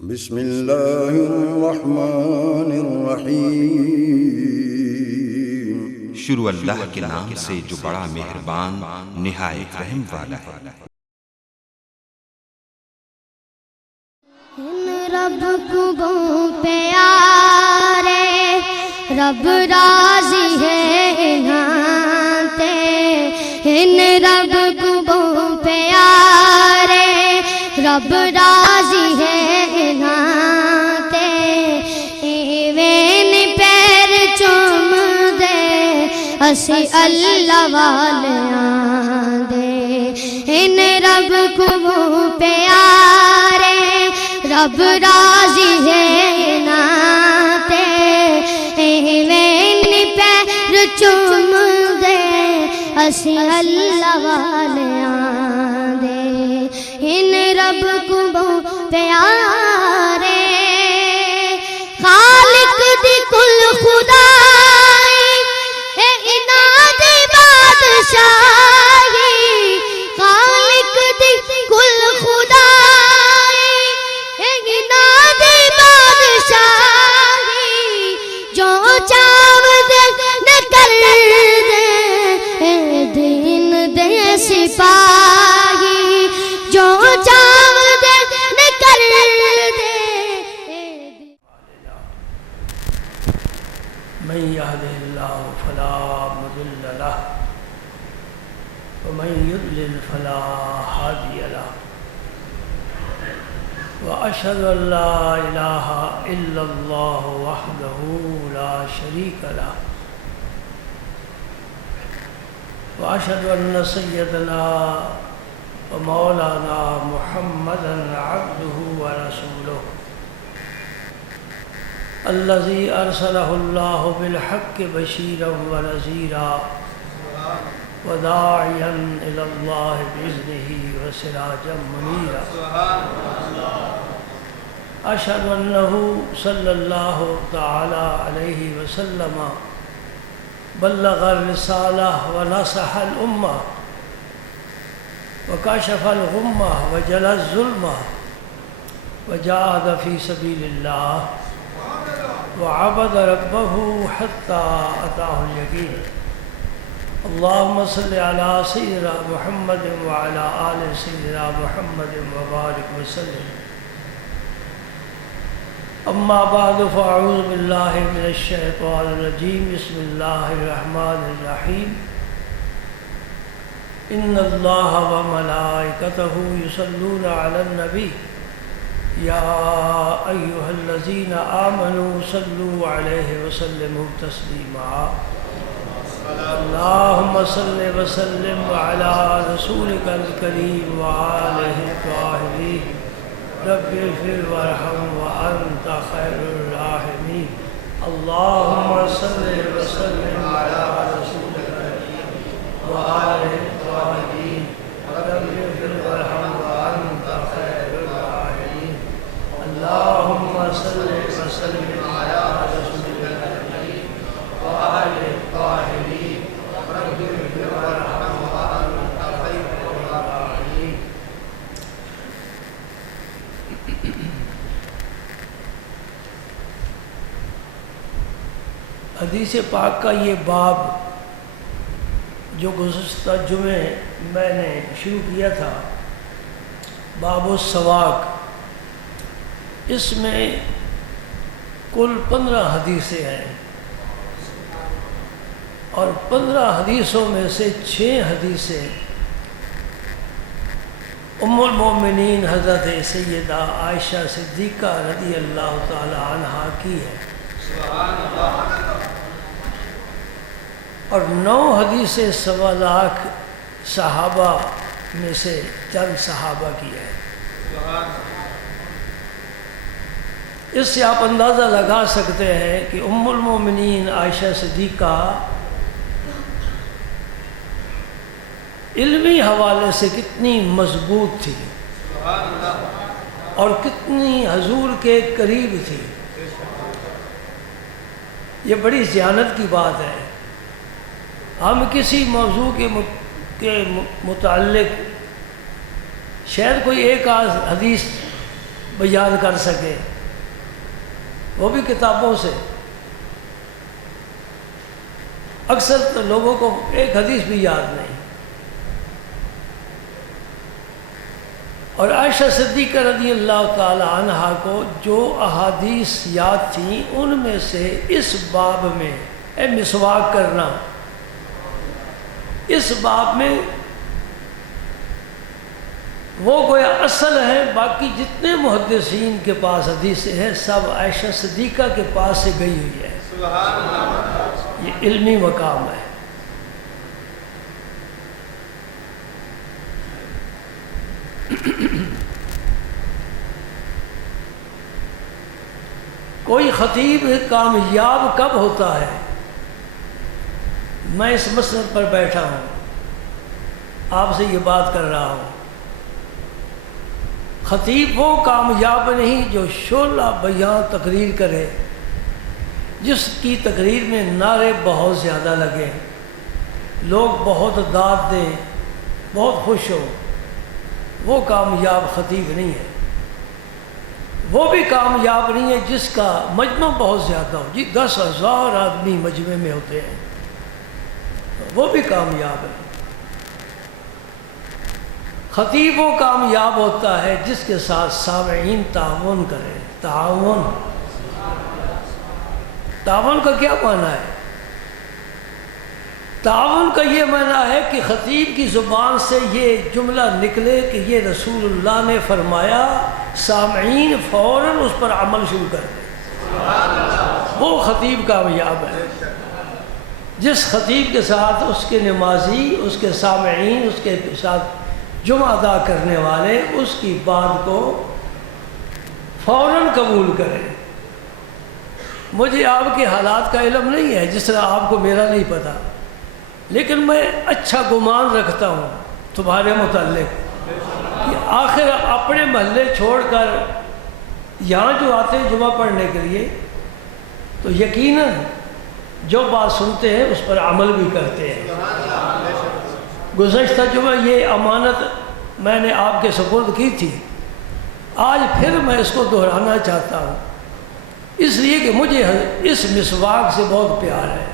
بسم اللہ الرحمن الرحیم۔ شروع اللہ کے نام سے جو بڑا مہربان نہایت رحم والا ہے۔ رب کو پیارے رب راضی ہے نانتے، ان رب کو پیارے رب راضی ہے نانتے، ایوین پیر چوم دے اسی اللہ والیاں دے، ان رب کو پیارے رب راضی ہے ناتے، ایوین پیر چوم دے اسی اللہ والیاں دے، ان رب کو پیارے خالق دی کل خدائی اے اناد بادشاہی، خالق دی کل خدائی اے اناد بادشاہی، جو چاو دے نہ کر دے اے دین دے سپاہی، جو چاو دے نہ کر دے۔ من يهده الله فلا مضل له ومن يضلل فلا هادي له، وأشهد أن لا إله إلا الله وحده لا شريك له، وأشهد أن سيدنا ومولانا محمدا عبده ورسوله الذي أرسله الله بالحق بشيرا ونذيرا وداعيا إلى الله بإذنه وسراجا منيرا، أشهد أنه صلى الله تعالى عليه وسلم بلغ الرسالة ونصح الأمة وكشف الغمة وجلى الظلمة وجاهد في سبيل الله وعبد ربه حتى أتاه اليقين، اللهم صل على سيدنا محمد وعلى آل سيدنا محمد وبارك وسلم، أما بعد فأعوذ بالله من الشيطان الرجيم، بسم الله الرحمن الرحيم، إن الله وملائكته يصلون على النبي يا أيها الذين آمنوا صلوا عليه وسلموا تسليما، اللهم صل وسلم على رسولك الكريم وآله الطاهرين، رب اغفر وارحم وأنت خير الراحمين، اللهم صل وسلم على رسولك الكريم وآله الطاهرين، رب اغفر وارحم وأنت خير الراحمين، اللهم صل وسلم على رسولك الكريم وآله الطاهرين، رب اغفر وارحم وأنت خير الراحمين۔ حدیث پاک کا یہ باب جو گزشتہ جمعے میں نے شروع کیا تھا، باب السواک، اس میں کل 15 حدیثیں ہیں، اور 15 حدیثوں میں سے 6 حدیثیں ام المومنین حضرت سیدہ عائشہ صدیقہ رضی اللہ تعالی عنہا کی ہے، اور 9 حدیثیں 1.25 لاکھ صحابہ میں سے چند صحابہ کی ہے۔ اس سے آپ اندازہ لگا سکتے ہیں کہ ام المومنین عائشہ صدیقہ علمی حوالے سے کتنی مضبوط تھی اور کتنی حضور کے قریب تھی۔ یہ بڑی ذہانت کی بات ہے۔ ہم کسی موضوع کے متعلق شاید کوئی ایک حدیث بیان کر سکے، وہ بھی کتابوں سے۔ اکثر تو لوگوں کو ایک حدیث بھی یاد نہیں۔ اور عائشہ صدیقہ رضی اللہ تعالی عنہا کو جو احادیث یاد تھیں ان میں سے اس باب میں مسواک کرنا، اس باب میں وہ گویا اصل ہے۔ باقی جتنے محدثین کے پاس حدیثیں ہیں سب عائشہ صدیقہ کے پاس سے گئی ہوئی ہے۔ یہ علمی مقام ہے۔ کوئی خطیب کامیاب کب ہوتا ہے؟ میں اس مسند پر بیٹھا ہوں، آپ سے یہ بات کر رہا ہوں۔ خطیب وہ کامیاب نہیں جو شعلہ بیان تقریر کرے، جس کی تقریر میں نعرے بہت زیادہ لگے، لوگ بہت داد دیں، بہت خوش ہو۔ وہ کامیاب خطیب نہیں ہے۔ وہ بھی کامیاب نہیں ہے جس کا مجمع بہت زیادہ ہو، جی 10,000 آدمی مجمع میں ہوتے ہیں، وہ بھی کامیاب ہے۔ خطیب وہ کامیاب ہوتا ہے جس کے ساتھ سامعین تعاون کریں۔ تعاون کا کیا معنی ہے؟ تعاون کا یہ معنی ہے کہ خطیب کی زبان سے یہ جملہ نکلے کہ یہ رسول اللہ نے فرمایا، سامعین فوراً اس پر عمل شروع کر دیں۔ وہ خطیب کامیاب ہے۔ جس خطیب کے ساتھ اس کے نمازی، اس کے سامعین، اس کے ساتھ جمعہ ادا کرنے والے اس کی بات کو فوراً قبول کریں۔ مجھے آپ کے حالات کا علم نہیں ہے، جس طرح آپ کو میرا نہیں پتہ، لیکن میں اچھا گمان رکھتا ہوں تمہارے متعلق کہ آخر اپنے محلے چھوڑ کر یہاں جو آتے ہیں جمعہ پڑھنے کے لیے تو یقیناً جو بات سنتے ہیں اس پر عمل بھی کرتے ہیں۔ گزشتہ جمعہ یہ امانت میں نے آپ کے سپرد کی تھی، آج پھر میں اس کو دہرانا چاہتا ہوں، اس لیے کہ مجھے اس مسواک سے بہت پیار ہے۔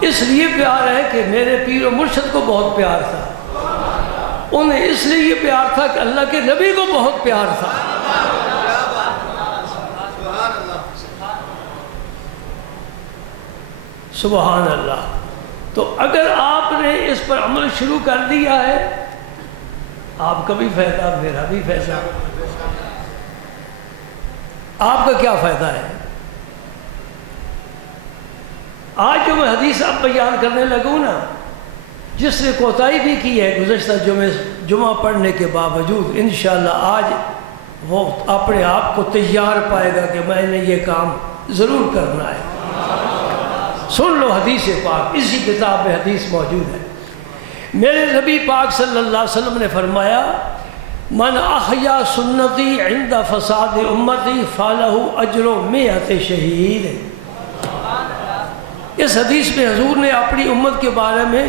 اس لیے پیار ہے کہ میرے پیر و مرشد کو بہت پیار تھا، انہیں اس لیے یہ پیار تھا کہ اللہ کے نبی کو بہت پیار تھا۔ سبحان اللہ۔ تو اگر آپ نے اس پر عمل شروع کر دیا ہے، آپ کا بھی فائدہ، میرا بھی فائدہ۔ آپ کا کیا فائدہ ہے؟ آج جو میں حدیث اب بیان کرنے لگوں نا، جس نے کوتاہی بھی کی ہے گزشتہ جمعہ پڑھنے کے باوجود، انشاءاللہ آج وہ اپنے آپ کو تیار پائے گا کہ میں نے یہ کام ضرور کرنا ہے۔ سن لو حدیث پاک، اسی کتاب میں حدیث موجود ہے۔ میرے نبی پاک صلی اللہ علیہ وسلم نے فرمایا، من احیا سنتی عند فساد امتی فلہ اجر 100 شہید۔ اس حدیث میں حضور نے اپنی امت کے بارے میں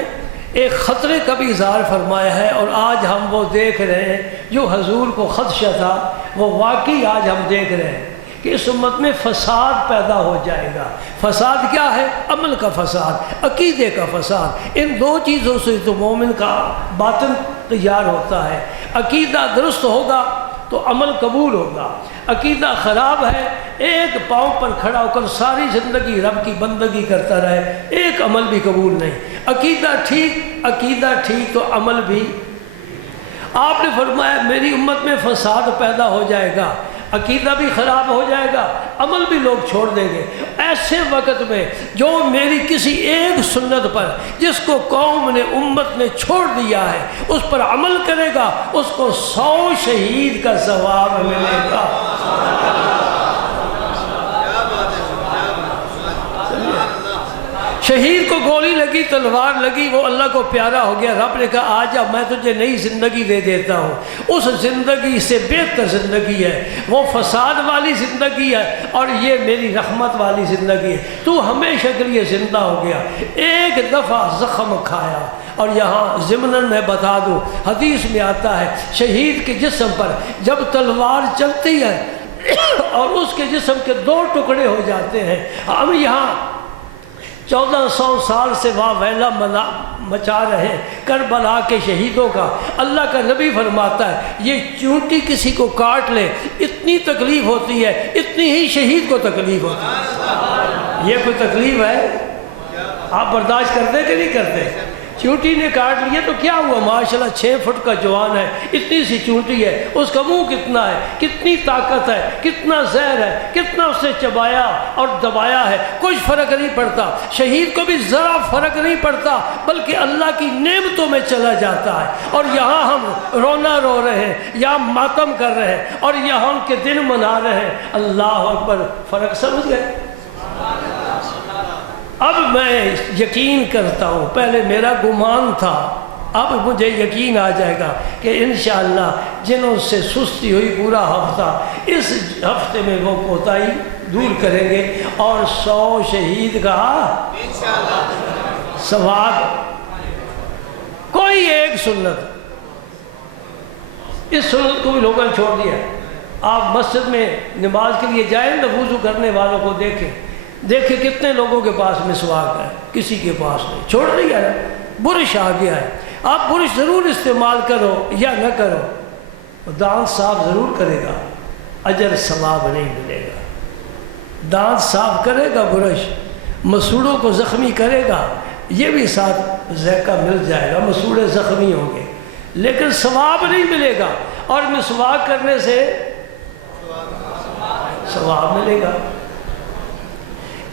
ایک خطرے کا بھی اظہار فرمایا ہے، اور آج ہم وہ دیکھ رہے ہیں جو حضور کو خدشہ تھا، وہ واقعی آج ہم دیکھ رہے ہیں کہ اس امت میں فساد پیدا ہو جائے گا۔ فساد کیا ہے؟ عمل کا فساد، عقیدے کا فساد۔ ان دو چیزوں سے تو مومن کا باطن تیار ہوتا ہے۔ عقیدہ درست ہوگا تو عمل قبول ہوگا۔ عقیدہ خراب ہے، ایک پاؤں پر کھڑا ہو کر ساری زندگی رب کی بندگی کرتا رہے، ایک عمل بھی قبول نہیں۔ عقیدہ ٹھیک تو عمل بھی۔ آپ نے فرمایا میری امت میں فساد پیدا ہو جائے گا، عقیدہ بھی خراب ہو جائے گا، عمل بھی لوگ چھوڑ دیں گے۔ ایسے وقت میں جو میری کسی ایک سنت پر، جس کو قوم نے، امت نے چھوڑ دیا ہے، اس پر عمل کرے گا، اس کو 100 شہید کا ثواب ملے گا۔ شہید کو گولی لگی، تلوار لگی، وہ اللہ کو پیارا ہو گیا، رب نے کہا آجا میں تجھے نئی زندگی دے دیتا ہوں۔ اس زندگی سے بہتر زندگی ہے، وہ فساد والی زندگی ہے، اور یہ میری رحمت والی زندگی ہے۔ تو ہمیشہ کے لیے زندہ ہو گیا۔ ایک دفعہ زخم کھایا، اور یہاں ضمناً میں بتا دوں، حدیث میں آتا ہے شہید کے جسم پر جب تلوار چلتی ہے اور اس کے جسم کے 2 ٹکڑے ہو جاتے ہیں، ہم یہاں 1400 سال سے واویلا مچا رہے ہیں کربلا کے شہیدوں کا۔ اللہ کا نبی فرماتا ہے یہ چونٹی کسی کو کاٹ لے اتنی تکلیف ہوتی ہے، اتنی ہی شہید کو تکلیف ہوتی ہے۔ یہ کوئی تکلیف ہے؟ آپ برداشت کرتے کہ نہیں کرتے؟ چونٹی نے کاٹ لیے تو کیا ہوا؟ ماشاءاللہ 6 فٹ کا جوان ہے، اتنی سی چونٹی ہے، اس کا منہ کتنا ہے، کتنی طاقت ہے، کتنا زہر ہے، کتنا اس نے چبایا اور دبایا ہے، کچھ فرق نہیں پڑتا۔ شہید کو بھی ذرا فرق نہیں پڑتا، بلکہ اللہ کی نعمتوں میں چلا جاتا ہے۔ اور یہاں ہم رونا رو رہے ہیں یا ماتم کر رہے ہیں اور یہاں ان کے دن منا رہے ہیں۔ اللہ اکبر، فرق سمجھ گئے؟ اب میں یقین کرتا ہوں، پہلے میرا گمان تھا، اب مجھے یقین آ جائے گا کہ انشاءاللہ جنہوں سے سستی ہوئی پورا ہفتہ، اس ہفتے میں وہ کوتاہی دور کریں گے اور 100 شہید کا ثواب، کوئی ایک سنت، اس سنت کو بھی لوگوں نے چھوڑ دیا۔ آپ مسجد میں نماز کے لیے جائیں تو وضو کرنے والوں کو دیکھیں کتنے لوگوں کے پاس مسواک ہے، کسی کے پاس نہیں، چھوڑ دیا ہے۔ برش آ گیا ہے، آپ برش ضرور استعمال کرو یا نہ کرو، دانت صاف ضرور کرے گا، اجر ثواب نہیں ملے گا۔ دانت صاف کرے گا برش، مسوڑوں کو زخمی کرے گا، یہ بھی ساتھ ذائقہ مل جائے گا، مسوڑے زخمی ہوں گے لیکن ثواب نہیں ملے گا۔ اور مسواک کرنے سے ثواب ملے گا۔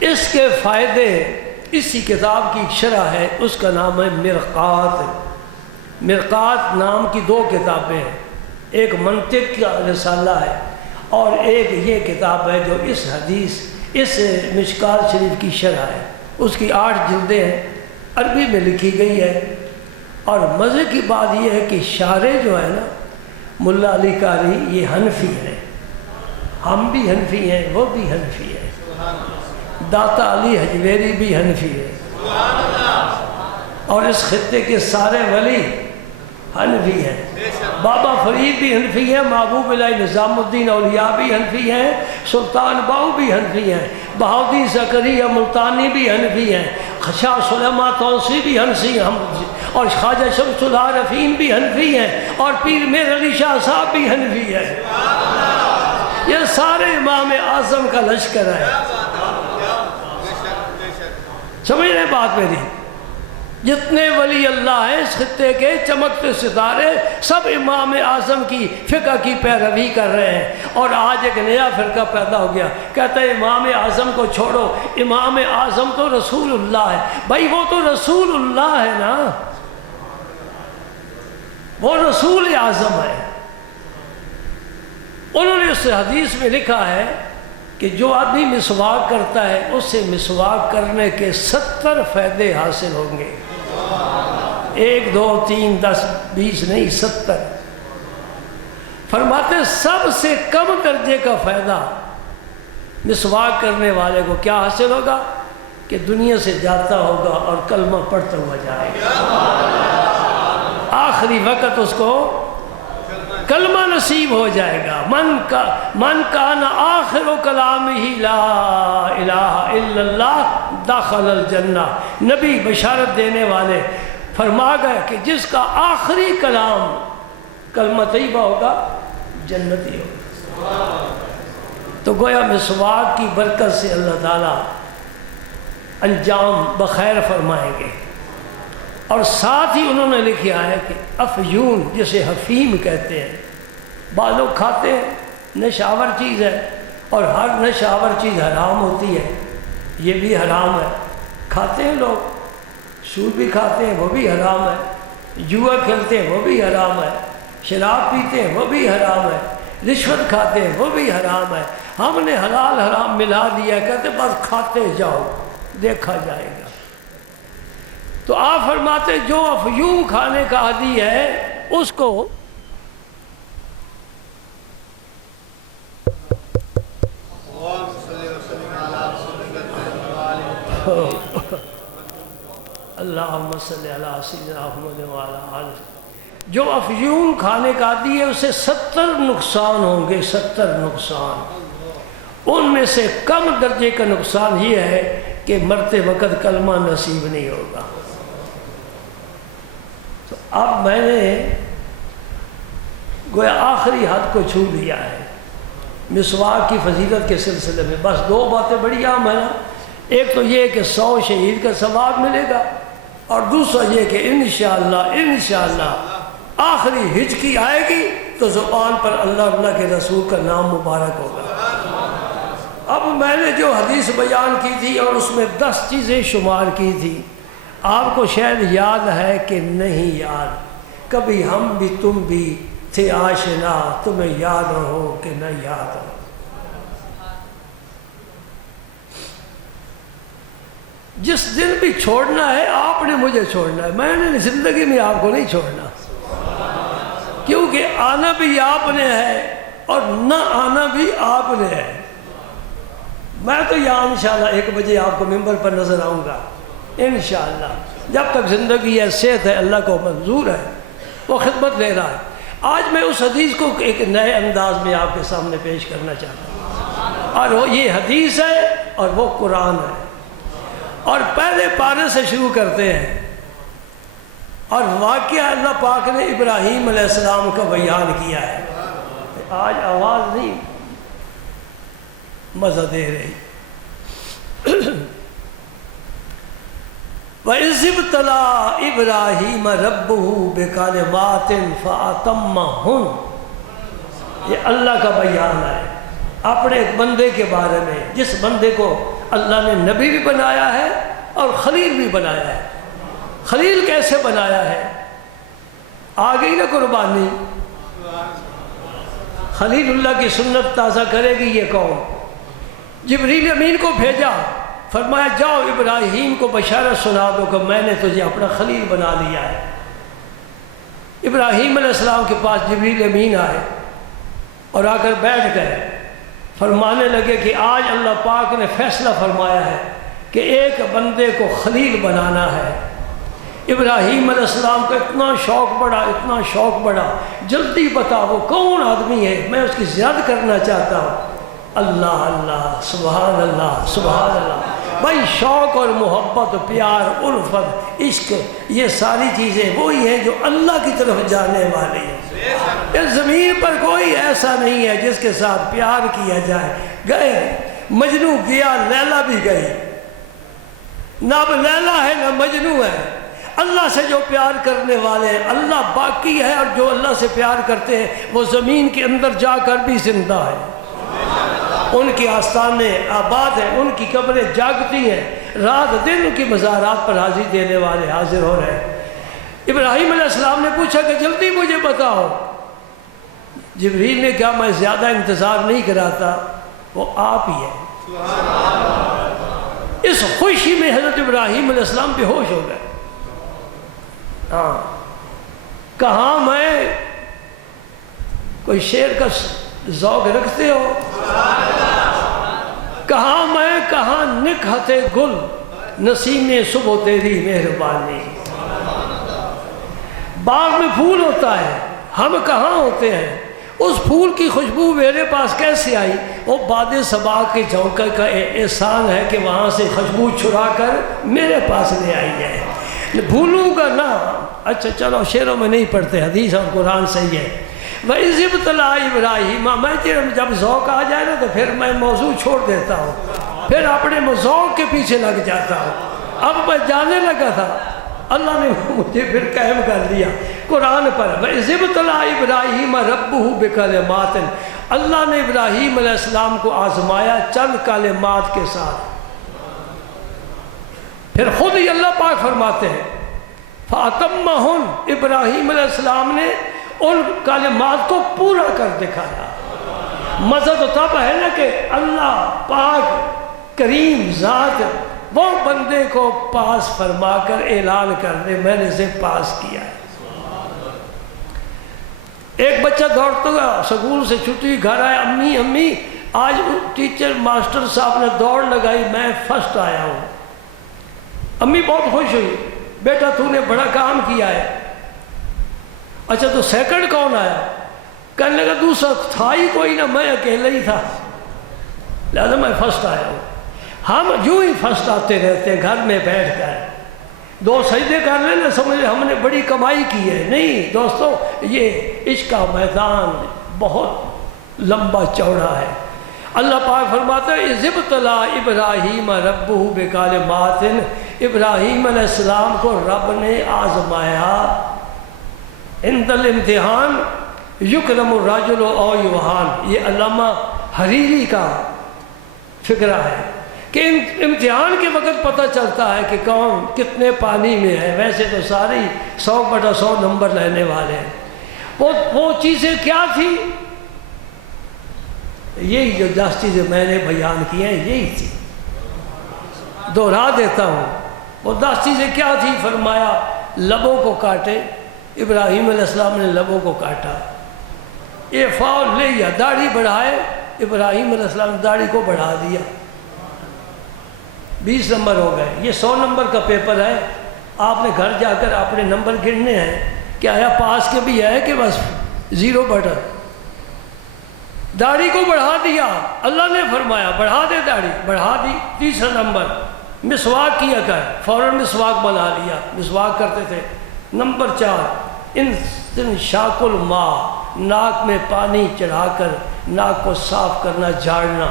اس کے فائدے اسی کتاب کی شرح ہے، اس کا نام ہے مرقات۔ مرقات نام کی 2 کتابیں ہیں، ایک منطق کا رسالہ ہے اور ایک یہ کتاب ہے جو اس حدیث، اس مشکات شریف کی شرح ہے۔ اس کی 8 جلدیں ہیں، عربی میں لکھی گئی ہے۔ اور مزے کی بات یہ ہے کہ شارح جو ہے نا ملا علی قاری، یہ حنفی ہیں، ہم بھی حنفی ہیں، وہ بھی حنفی ہیں، داتا علی حجویری بھی حنفی ہے، اور اس خطے کے سارے ولی حنفی ہیں۔ بابا فرید بھی حنفی ہیں، محبوب الہی نظام الدین اولیاء بھی حنفی ہیں، سلطان باؤ بھی حنفی ہیں، بہاؤدین زکریا ملتانی بھی حنفی ہیں، شاہ سلیمان طوسی بھی حنفی ہیں، اور خواجہ شمس العارفین بھی حنفی ہیں، اور پیر میر علی شاہ صاحب بھی حنفی ہیں۔ یہ سارے امام اعظم کا لشکر ہے۔ سمجھ رہے بات میری؟ جتنے ولی اللہ ہیں اس خطے کے چمکتے ستارے، سب امام اعظم کی فقہ کی پیروی کر رہے ہیں۔ اور آج ایک نیا فرقہ پیدا ہو گیا، کہتا ہے امام اعظم کو چھوڑو، امام اعظم تو رسول اللہ ہے۔ بھائی وہ تو رسول اللہ ہے نا، وہ رسول اعظم ہے۔ انہوں نے اس حدیث میں لکھا ہے کہ جو آدمی مسواک کرتا ہے اس سے مسواک کرنے کے 70 فائدے حاصل ہوں گے، 1 2 3 10 20 نہیں، 70۔ فرماتے سب سے کم درجے کا فائدہ مسواک کرنے والے کو کیا حاصل ہوگا کہ دنیا سے جاتا ہوگا اور کلمہ پڑھتا ہوا جائے گا، آخری وقت اس کو کلمہ نصیب ہو جائے گا۔ من کان آخر کلامہ لا الہ الا اللہ دخل الجنہ۔ نبی بشارت دینے والے فرما گئے کہ جس کا آخری کلام کلمہ طیبہ ہوگا جنتی ہوگا۔ تو گویا مسواک کی برکت سے اللہ تعالیٰ انجام بخیر فرمائیں گے۔ اور ساتھ ہی انہوں نے لکھا ہے کہ افیون جسے حفیم کہتے ہیں، بعض لوگ کھاتے ہیں، نشاور چیز ہے، اور ہر نشاور چیز حرام ہوتی ہے، یہ بھی حرام ہے۔ کھاتے ہیں لوگ، سود بھی کھاتے ہیں وہ بھی حرام ہے، جوا کھیلتے ہیں وہ بھی حرام ہے، شراب پیتے ہیں وہ بھی حرام ہے، رشوت کھاتے ہیں وہ بھی حرام ہے۔ ہم نے حلال حرام ملا دیا، کہتے بس کھاتے جاؤ دیکھا جائے گا۔ تو آپ فرماتے جو افیون کھانے کا عادی ہے اس کو اللہ اللہم صلی علی سیدنا محمد وعلی آلہ. جو افیون کھانے کا عادی ہے اسے 70 نقصان ہوں گے، 70 نقصان. ان میں سے کم درجے کا نقصان یہ ہے کہ مرتے وقت کلمہ نصیب نہیں ہوگا. تو اب میں نے گویا آخری حد کو چھو لیا ہے مسواک کی فضیلت کے سلسلے میں. بس 2 باتیں بڑی عام ہیں نا. ایک تو یہ کہ 100 شہید کا ثواب ملے گا، اور دوسرا یہ کہ انشاءاللہ آخری ہجکی آئے گی تو زبان پر اللہ کے رسول کا نام مبارک ہوگا. اب میں نے جو حدیث بیان کی تھی اور اس میں 10 چیزیں شمار کی تھی، آپ کو شاید یاد ہے کہ نہیں یاد. کبھی ہم بھی تم بھی تھے آشنا، تمہیں یاد ہو کہ نہ یاد ہو. جس دن بھی چھوڑنا ہے آپ نے مجھے چھوڑنا ہے، میں نے زندگی میں آپ کو نہیں چھوڑنا، کیونکہ آنا بھی آپ نے ہے اور نہ آنا بھی آپ نے ہے. میں تو یہاں انشاءاللہ 1 بجے آپ کو ممبر پر نظر آؤں گا انشاءاللہ. جب تک زندگی ہے، صحت ہے، اللہ کو منظور ہے، وہ خدمت لے رہا ہے. آج میں اس حدیث کو ایک نئے انداز میں آپ کے سامنے پیش کرنا چاہتا ہوں، اور وہ یہ حدیث ہے اور وہ قرآن ہے. اور پہلے پارے سے شروع کرتے ہیں، اور واقعہ اللہ پاک نے ابراہیم علیہ السلام کا بیان کیا ہے. آج آواز نہیں مزہ دے رہی. وَإِذِ ابْتَلَىٰ إِبْرَاهِيمَ رَبُّهُ بِكَلِمَاتٍ فَأَتَمَّهُنَّ. یہ اللہ کا بیان ہے اپنے ایک بندے کے بارے میں، جس بندے کو اللہ نے نبی بھی بنایا ہے اور خلیل بھی بنایا ہے. خلیل کیسے بنایا ہے؟ آ گئی نا قربانی. خلیل اللہ کی سنت تازہ کرے گی یہ قوم. جبریل امین کو بھیجا، فرمایا جاؤ ابراہیم کو بشارت سنا دو کہ میں نے تجھے اپنا خلیل بنا لیا ہے. ابراہیم علیہ السلام کے پاس جبریل امین آئے اور آ کر بیٹھ گئے. فرمانے لگے کہ آج اللہ پاک نے فیصلہ فرمایا ہے کہ ایک بندے کو خلیل بنانا ہے. ابراہیم علیہ السلام کا اتنا شوق بڑھا، جلدی بتا وہ کون آدمی ہے، میں اس کی زیارت کرنا چاہتا ہوں. اللہ اللہ، سبحان اللہ سبحان اللہ. بھائی شوق اور محبت، پیار، الفت، عشق، یہ ساری چیزیں وہی ہیں جو اللہ کی طرف جانے والی ہیں. اس زمین پر کوئی ایسا نہیں ہے جس کے ساتھ پیار کیا جائے. گئے مجنو گیا، لیلا بھی گئی. نہ اب لیلا ہے نہ مجنو ہے. اللہ سے جو پیار کرنے والے ہیں اللہ باقی ہے، اور جو اللہ سے پیار کرتے ہیں وہ زمین کے اندر جا کر بھی زندہ ہے. ان کی آستانے آباد ہیں، ان کی قبریں جاگتی ہیں، رات دن ان کی مزارات پر حاضری دینے والے حاضر ہو رہے ہیں. ابراہیم علیہ السلام نے پوچھا کہ جلدی مجھے بتاؤ. جبریل نے کہا میں زیادہ انتظار نہیں کراتا، وہ آپ ہی ہے. اس خوشی میں حضرت ابراہیم علیہ السلام بے ہوش ہو گئے. ہاں، کہاں میں کوئی شعر کا ذوق رکھتے ہو؟ کہاں میں کہاں نکہت گل، نسیم صبح تیری مہربانی. باغ میں پھول ہوتا ہے، ہم کہاں ہوتے ہیں؟ اس پھول کی خوشبو میرے پاس کیسے آئی؟ وہ باد صبا کے جھونکے کا احسان ہے کہ وہاں سے خوشبو چھڑا کر میرے پاس لے آئی ہے. بھولوں گا نا. اچھا چلو شعروں میں نہیں پڑھتے، حدیث اور قرآن صحیح ہے. وَإِذِ ابْتَلَىٰ إِبْرَاهِيمَ. میں جب ذوق آ جائے نا تو پھر میں موضوع چھوڑ دیتا ہوں، پھر اپنے ذوق کے پیچھے لگ جاتا ہوں. اب میں جانے لگا تھا، اللہ نے مجھے پھر قائم کر دیا قرآن پر. وَإِذِ ابْتَلَىٰ إِبْرَاهِيمَ رَبُّهُ بِكَلِمَاتٍ. اللہ نے ابراہیم علیہ السلام کو آزمایا چند کلمات کے ساتھ. پھر خود ہی اللہ پاک فرماتے ہیں فَأَتَمَّهُنَّ. ابراہیم علیہ السلام نے ان کلمات کو پورا کر دکھایا. مزہ تو تب ہے نا کہ اللہ پاک کریم ذات وہ بندے کو پاس فرما کر اعلان کر دے میں نے اسے پاس کیا ہے. ایک بچہ دوڑتا گا سکول سے چھٹی گھر آیا، امی امی آج ٹیچر ماسٹر صاحب نے دوڑ لگائی، میں فرسٹ آیا ہوں. امی بہت خوش ہوئی، بیٹا تو نے بڑا کام کیا ہے. اچھا تو سیکنڈ کون آیا؟ کہنے لگا دوسرا تھا ہی کوئی نہ، میں اکیلا ہی تھا، لہذا میں فرسٹ آیا ہوں. ہم یوں ہی فرسٹ آتے رہتے ہیں گھر میں بیٹھ کر، 2 سجدے کر لیں نا سمجھے ہم نے بڑی کمائی کی ہے. نہیں دوستو، یہ عشق کا میدان بہت لمبا چوڑا ہے. اللہ پاک فرماتا ہے اذ ابتلی ابراہیم ربہ بکلمات، ابراہیم علیہ السلام کو رب نے آزمایا. عند الامتحان یکرم الرجل او یوہان، یہ علامہ حریری کا فکرہ ہے کہ امتحان کے وقت پتہ چلتا ہے کہ کون کتنے پانی میں ہے. ویسے تو ساری 100/100 نمبر لینے والے ہیں. وہ چیزیں کیا تھی؟ یہی جو 10 چیزیں میں نے بیان کی ہیں یہی تھی، دوہرا دیتا ہوں. وہ 10 چیزیں کیا تھی؟ فرمایا لبوں کو کاٹے. ابراہیم علیہ السلام نے لبوں کو کاٹا. یہ فاؤل لے یا داڑھی بڑھائے، ابراہیم علیہ السلام نے داڑھی کو بڑھا دیا. 20 نمبر ہو گئے. یہ 100 نمبر کا پیپر ہے. آپ نے گھر جا کر اپنے نمبر گننے ہیں کہ آیا پاس کے بھی ہے کہ بس 0 بٹن. داڑھی کو بڑھا دیا. اللہ نے فرمایا بڑھا دے داڑھی، بڑھا دی. 3 نمبر مسواک کیا کر، فوراً مسواک بنا لیا، مسواک کرتے تھے. نمبر 4 انشاق الماء، ناک میں پانی چڑھا کر ناک کو صاف کرنا، جھاڑنا.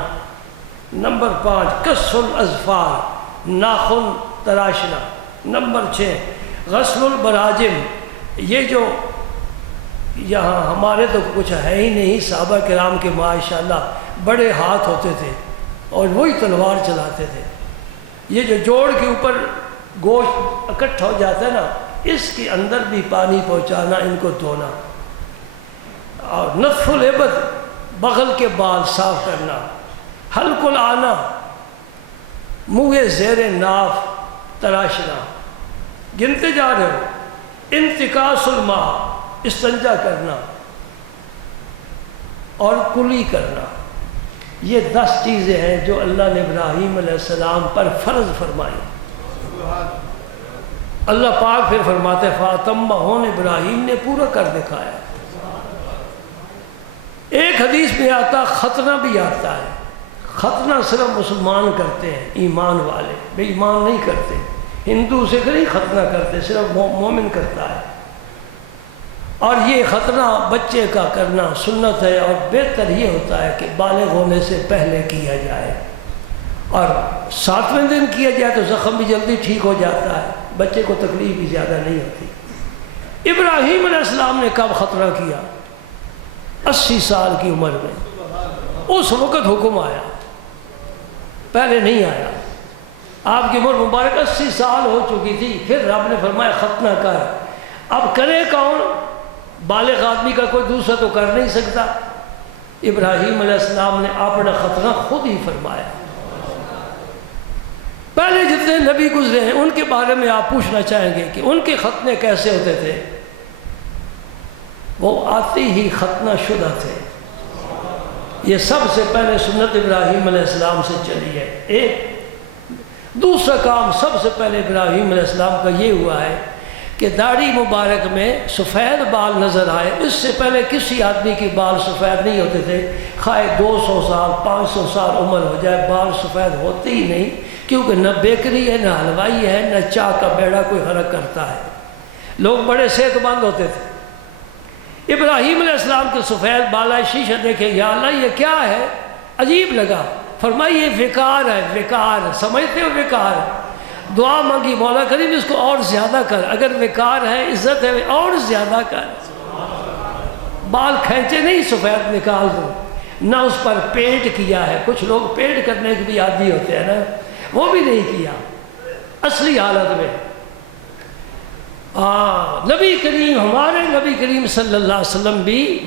نمبر 5 قص الاظفار، ناخن تراشنا. نمبر 6 غسل البراجم. یہ جو یہاں ہمارے تو کچھ ہے ہی نہیں، صحابہ کرام کے ماشاءاللہ بڑے ہاتھ ہوتے تھے اور وہی تلوار چلاتے تھے. یہ جو جوڑ کے اوپر گوشت اکٹھا ہو جاتا ہے نا، اس کے اندر بھی پانی پہنچانا، ان کو دھونا. اور نطف الابط، بغل کے بال صاف کرنا. حلق العانہ، منہ زیر ناف تراشنا. گنتے جا رہے ہو. انتقاص الماء، استنجا کرنا اور کلی کرنا. یہ 10 چیزیں ہیں جو اللہ نے ابراہیم علیہ السلام پر فرض فرمائی. اللہ پاک پھر فرماتے فاتمہن، ابراہیم نے پورا کر دکھایا. ایک حدیث میں آتا ختنہ بھی آتا ہے. ختنہ صرف مسلمان کرتے ہیں، ایمان والے، بے ایمان نہیں کرتے. ہندو سے نہیں ختنہ کرتے، صرف مومن کرتا ہے. اور یہ ختنہ بچے کا کرنا سنت ہے، اور بہتر یہ ہوتا ہے کہ بالغ ہونے سے پہلے کیا جائے. اور 7ویں دن کیا جائے تو زخم بھی جلدی ٹھیک ہو جاتا ہے، بچے کو تکلیف بھی زیادہ نہیں ہوتی. ابراہیم علیہ السلام نے کب ختنہ کیا؟ 80 سال کی عمر میں. اس وقت حکم آیا، پہلے نہیں آیا. آپ کی عمر مبارک 80 سال ہو چکی تھی. پھر رب نے فرمایا ختنہ کر. اب کرے کون؟ بالغ آدمی کا کوئی دوسرا تو کر نہیں سکتا. ابراہیم علیہ السلام نے اپنا ختنہ خود ہی فرمایا. پہلے جتنے نبی گزرے ہیں ان کے بارے میں آپ پوچھنا چاہیں گے کہ ان کے ختنے کیسے ہوتے تھے؟ وہ آتے ہی ختنہ شدہ تھے. یہ سب سے پہلے سنت ابراہیم علیہ السلام سے چلی ہے. ایک دوسرا کام سب سے پہلے ابراہیم علیہ السلام کا یہ ہوا ہے کہ داڑھی مبارک میں سفید بال نظر آئے. اس سے پہلے کسی آدمی کے بال سفید نہیں ہوتے تھے. خواہ 200 سال 500 سال عمر ہو جائے، بال سفید ہوتے ہی نہیں، کیونکہ نہ بیکری ہے، نہ حلوائی ہے، نہ چاہ کا بیڑا کوئی حرک کرتا ہے. لوگ بڑے صحت مند ہوتے تھے. ابراہیم علیہ السلام کے سفید بالائے شیشہ دیکھے، یا اللہ یہ کیا ہے؟ عجیب لگا. فرمائی یہ وقار ہے. وقار سمجھتے ہو؟ وقار. دعا مانگی مولا کریم اس کو اور زیادہ کر، اگر وقار ہے، عزت ہے، اور زیادہ کر. بال کھینچے نہیں، سفید نکال دو. نہ اس پر پینٹ کیا ہے. کچھ لوگ پینٹ کرنے کے بھی عادی ہوتے ہیں نا، وہ بھی نہیں کیا اصلی حالت میں. نبی کریم، ہمارے نبی کریم صلی اللہ علیہ وسلم بھی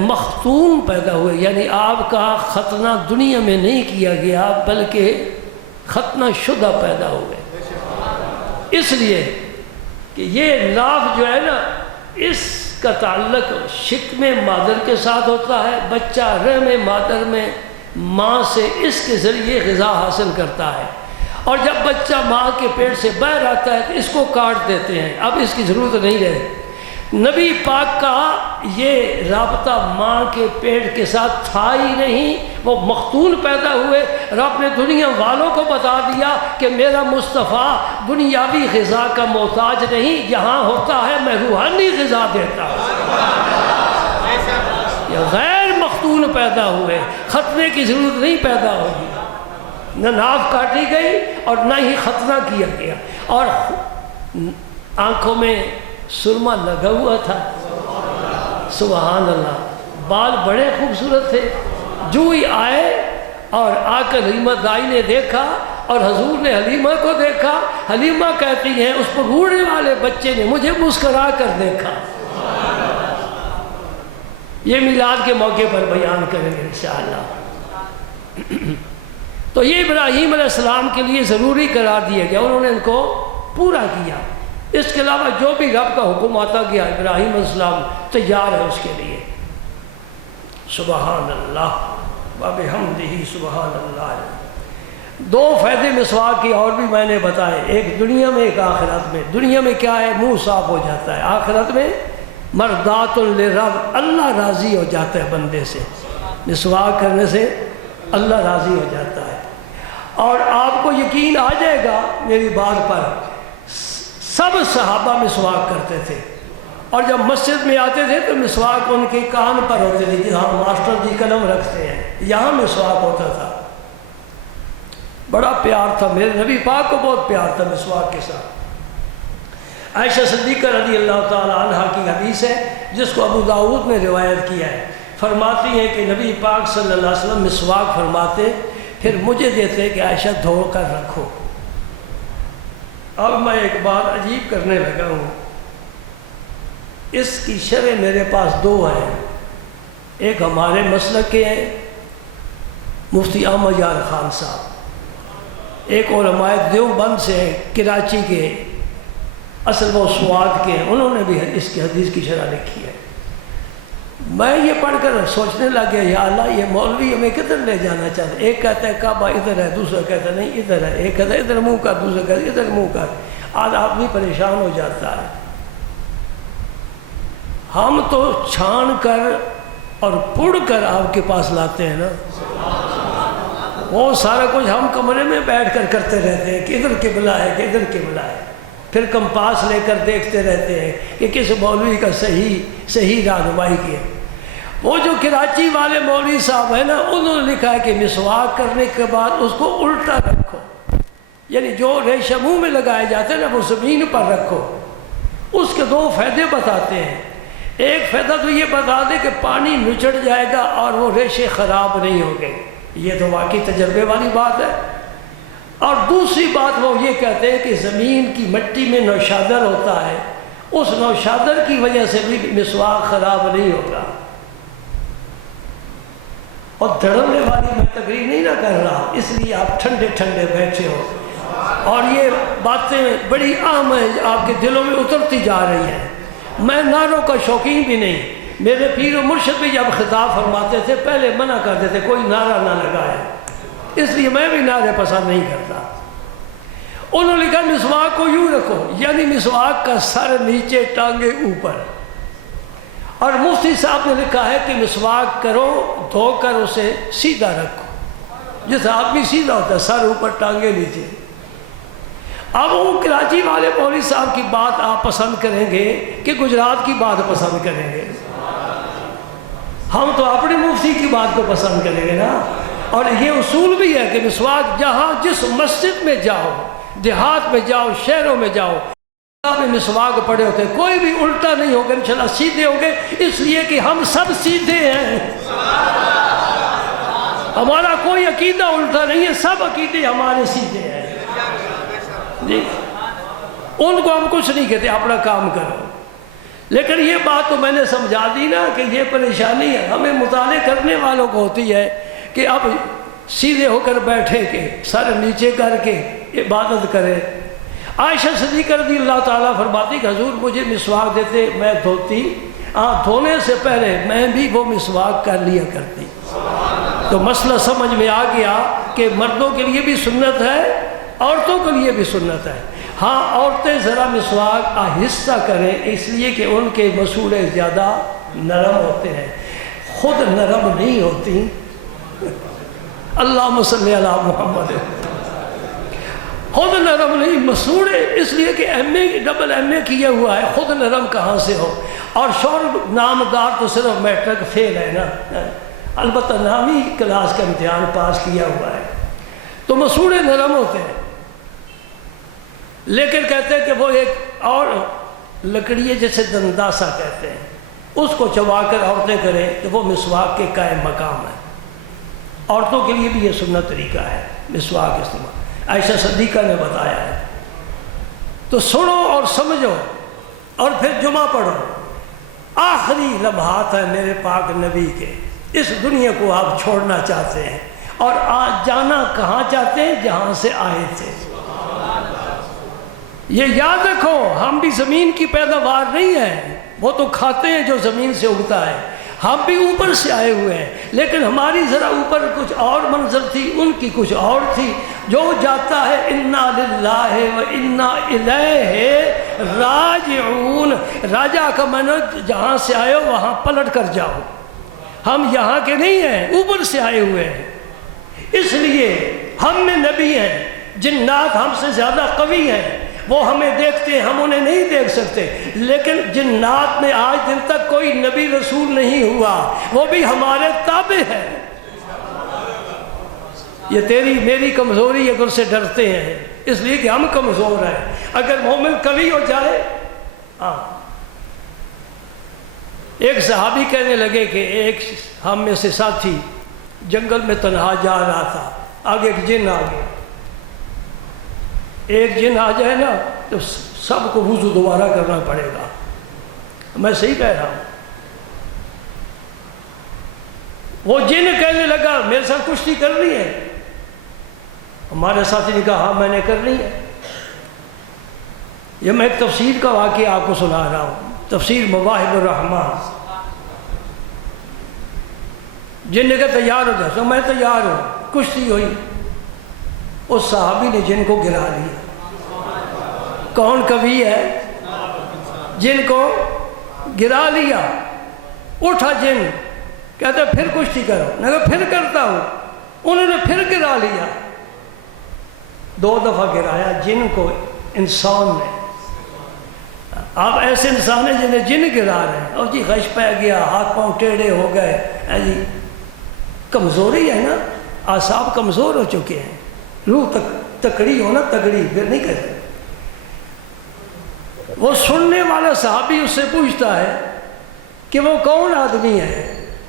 مختون پیدا ہوئے، یعنی آپ کا ختنہ دنیا میں نہیں کیا گیا بلکہ ختنہ شدہ پیدا ہوئے. اس لیے کہ یہ لاف جو ہے نا، اس کا تعلق شکم مادر کے ساتھ ہوتا ہے. بچہ رحم مادر میں ماں سے اس کے ذریعے غذا حاصل کرتا ہے، اور جب بچہ ماں کے پیٹ سے باہر آتا ہے تو اس کو کاٹ دیتے ہیں، اب اس کی ضرورت نہیں رہے۔ نبی پاک کا یہ رابطہ ماں کے پیٹ کے ساتھ تھا ہی نہیں، وہ مختون پیدا ہوئے، رب نے دنیا والوں کو بتا دیا کہ میرا مصطفیٰ دنیاوی غذا کا محتاج نہیں، جہاں ہوتا ہے میں روحانی غذا دیتا ہوں۔ یہ غیر مختون پیدا ہوئے، ختنے کی ضرورت نہیں پیدا ہوگی، نہ ناف کاٹی گئی اور نہ ہی ختنہ کیا گیا، اور آنکھوں میں سرما لگا ہوا تھا۔ سبحان اللہ، بال بڑے خوبصورت تھے۔ جو ہی آئے اور آ کر حلیمہ دائی نے دیکھا اور حضور نے حلیمہ کو دیکھا، حلیمہ کہتی ہیں اس پر رونے والے بچے نے مجھے مسکرا کر دیکھا۔ یہ میلاد کے موقع پر بیان کریں گے انشاءاللہ۔ تو یہ ابراہیم علیہ السلام کے لیے ضروری قرار دیا گیا، انہوں نے ان کو پورا کیا۔ اس کے علاوہ جو بھی رب کا حکم آتا گیا ابراہیم علیہ السلام تیار ہے اس کے لیے۔ سبحان اللہ وبحمدہ سبحان اللہ۔ دو فائدے مسواک کی اور بھی میں نے بتائے، ایک دنیا میں ایک آخرت میں۔ دنیا میں کیا ہے؟ منہ صاف ہو جاتا ہے، آخرت میں مرضات للرب، اللہ راضی ہو جاتا ہے بندے سے، مسواک کرنے سے اللہ راضی ہو جاتا ہے۔ اور آپ کو یقین آ جائے گا میری بات پر، سب صحابہ مسواک کرتے تھے، اور جب مسجد میں آتے تھے تو مسواک ان کے کان پر ہوتے تھے، جہاں ماسٹر جی قلم رکھتے ہیں یہاں مسواک ہوتا تھا۔ بڑا پیار تھا، میرے نبی پاک کو بہت پیار تھا مسواک کے ساتھ۔ عائشہ صدیقہ رضی اللہ تعالی عنہ کی حدیث ہے جس کو ابو داؤد نے روایت کیا ہے، فرماتی ہیں کہ نبی پاک صلی اللہ علیہ وسلم مسواک فرماتے، پھر مجھے دیتے کہ عائشہ دھو کر رکھو۔ اب میں ایک بات عجیب کرنے لگا ہوں، اس کی شرح میرے پاس دو ہیں، ایک ہمارے مسلک کے ہیں مفتی احمد یار خان صاحب، ایک علماء دیوبند سے ہیں کراچی کے، اصل وہ سوات کے ہیں، انہوں نے بھی اس کی حدیث کی شرح لکھی ہے۔ میں یہ پڑھ کر سوچنے لگ گیا یا اللہ یہ مولوی ہمیں کدھر لے جانا چاہتے ہیں؟ ایک کہتا ہے کعبہ ادھر ہے، دوسرا کہتا ہے نہیں ادھر ہے، ایک کہتا ہے ادھر منہ کر، دوسرا کہتا ہے ادھر منہ کر۔ آج آدمی پریشان ہو جاتا ہے۔ ہم تو چھان کر اور پڑھ کر آپ کے پاس لاتے ہیں نا، وہ سارا کچھ ہم کمرے میں بیٹھ کر کرتے رہتے ہیں کہ ادھر قبلہ ہے کہ ادھر قبلہ ہے، پھر کمپاس لے کر دیکھتے رہتے ہیں کہ کس مولوی کا صحیح رہنمائی کی ہے۔ وہ جو کراچی والے مولوی صاحب ہیں نا، انہوں نے لکھا ہے کہ مسواک کرنے کے بعد اس کو الٹا رکھو، یعنی جو ریشہ منہ میں لگائے جاتے ہیں نا وہ زمین پر رکھو۔ اس کے دو فائدے بتاتے ہیں، ایک فائدہ تو یہ بتا دے کہ پانی نچڑ جائے گا اور وہ ریشے خراب نہیں ہوں گے، یہ تو واقعی تجربے والی بات ہے۔ اور دوسری بات وہ یہ کہتے ہیں کہ زمین کی مٹی میں نوشادر ہوتا ہے، اس نوشادر کی وجہ سے بھی مسواک خراب نہیں ہوگا۔ اور دھڑمنے والی میں تقریر نہیں نہ کر رہا، اس لیے آپ ٹھنڈے ٹھنڈے بیٹھے ہو، اور یہ باتیں بڑی اہم ہیں، آپ کے دلوں میں اترتی جا رہی ہیں۔ میں نعروں کا شوقین بھی نہیں، میرے پیر و مرشد بھی جب خطاب فرماتے تھے پہلے منع کرتے تھے کوئی نعرہ نہ لگائے، اس لیے میں بھی نعرے پسند نہیں کرتا۔ انہوں نے کہا مسواک کو یوں رکھو، یعنی مسواک کا سر نیچے ٹانگیں اوپر، اور مفتی صاحب نے لکھا ہے کہ مسواک کرو دھو کر اسے سیدھا رکھو، جیسے آدمی سیدھا ہوتا ہے سر اوپر ٹانگیں نیچے۔ اب وہ کراچی والے مولوی صاحب کی بات آپ پسند کریں گے کہ گجرات کی بات پسند کریں گے؟ ہم تو اپنے مفتی کی بات کو پسند کریں گے نا۔ اور یہ اصول بھی ہے کہ مسواک جہاں جس مسجد میں جاؤ، دیہات میں جاؤ، شہروں میں جاؤ، میں مسواک پڑے ہوتے ہیں، کوئی بھی الٹا نہیں ہوگا، انشاءاللہ سیدھے ہوں گے، اس لیے کہ ہم سب سیدھے ہیں، ہمارا کوئی عقیدہ الٹا نہیں ہے، سب عقیدے ہمارے سیدھے ہیں جی۔ ان کو ہم کچھ نہیں کہتے، اپنا کام کرو، لیکن یہ بات تو میں نے سمجھا دی نا کہ یہ پریشانی ہے ہمیں مطالعے کرنے والوں کو ہوتی ہے کہ اب سیدھے ہو کر بیٹھے کہ سر نیچے کر کے عبادت کرے۔ عائشہ صدیقہ رضی اللہ تعالیٰ فرماتی کہ حضور مجھے مسواک دیتے، میں دھوتی، دھونے سے پہلے میں بھی وہ مسواک کر لیا کرتی۔ تو مسئلہ سمجھ میں آ گیا کہ مردوں کے لیے بھی سنت ہے عورتوں کے لیے بھی سنت ہے۔ ہاں عورتیں ذرا مسواک آہستہ کریں، اس لیے کہ ان کے مسورے زیادہ نرم ہوتے ہیں، خود نرم نہیں ہوتی۔ اللہم صلی علی محمد۔ خود نرم نہیں، مسورے اس لیے کہ ایم اے ڈبل ایم اے کیا ہوا ہے، خود نرم کہاں سے ہو؟ اور شور نامدار تو صرف میٹرک فیل ہے نا، البتہ نامی کلاس کا امتحان پاس کیا ہوا ہے، تو مسورے نرم ہوتے ہیں۔ لیکن کہتے ہیں کہ وہ ایک اور لکڑی ہے جیسے دنداسا کہتے ہیں، اس کو چبا کر عورتیں کریں تو وہ مسواک کے قائم مقام ہے۔ عورتوں کے لیے بھی یہ سنت طریقہ ہے مسواک استعمال، عائشہ صدیقہ نے بتایا ہے۔ تو سنو اور سمجھو اور پھر جمعہ پڑھو۔ آخری لمحات ہیں میرے پاک نبی کے، اس دنیا کو آپ چھوڑنا چاہتے ہیں اور آج جانا کہاں چاہتے ہیں؟ جہاں سے آئے تھے۔ یہ یاد رکھو، ہم بھی زمین کی پیداوار نہیں ہیں، وہ تو کھاتے ہیں جو زمین سے اگتا ہے، ہم بھی اوپر سے آئے ہوئے ہیں، لیکن ہماری ذرا اوپر کچھ اور منظر تھی، ان کی کچھ اور تھی۔ جو جاتا ہے انا للہ و انا الیہ راجعون، راجع کا معنی جہاں سے آئے ہو وہاں پلٹ کر جاؤ۔ ہم یہاں کے نہیں ہیں، اوپر سے آئے ہوئے ہیں، اس لیے ہم میں نبی ہیں، جنات ہم سے زیادہ قوی ہیں، وہ ہمیں دیکھتے ہیں، ہم انہیں نہیں دیکھ سکتے، لیکن جنات میں آج دن تک کوئی نبی رسول نہیں ہوا، وہ بھی ہمارے تابع ہے۔ یہ تیری میری کمزوری اگر سے ڈرتے ہیں، اس لیے کہ ہم کمزور ہیں۔ اگر مومن قوی ہو جائے، ایک صحابی کہنے لگے کہ ایک ہم میں سے ساتھی جنگل میں تنہا جا رہا تھا، آگے ایک جن آ گیا، ایک جن آ جائے نا تو سب کو وضو دوبارہ کرنا پڑے گا۔ میں صحیح کہہ رہا ہوں؟ وہ جن کہنے لگا میرے ساتھ کشتی کرنی ہے، ہمارے ساتھی نے کہا ہاں میں نے کرنی ہے۔ یہ میں ایک تفسیر کا واقعہ آپ کو سنا رہا ہوں، تفسیر مواہب الرحمن۔ جن نے کہا تیار ہو جائے، تو میں تیار ہوں، کشتی ہوئی، اس صحابی نے جن کو گرا لیا۔ کون کبھی ہے؟ جن کو گرا لیا۔ اٹھا جن، کہتا پھر کشتی کرو، میں کہا پھر کرتا ہوں، انہوں نے پھر گرا لیا، 2 دفعہ گرایا جن کو انسان نے۔ آپ ایسے انسان ہیں جنہیں جن گرا رہے ہیں، اور جی غش پہ گیا، ہاتھ پاؤں ٹیڑھے ہو گئے، جی کمزوری ہے نا، اعصاب کمزور ہو چکے ہیں، روح تکڑی ہو نا، تگڑی پھر نہیں کہتے۔ وہ سننے والا صحابی اس سے پوچھتا ہے کہ وہ کون آدمی ہے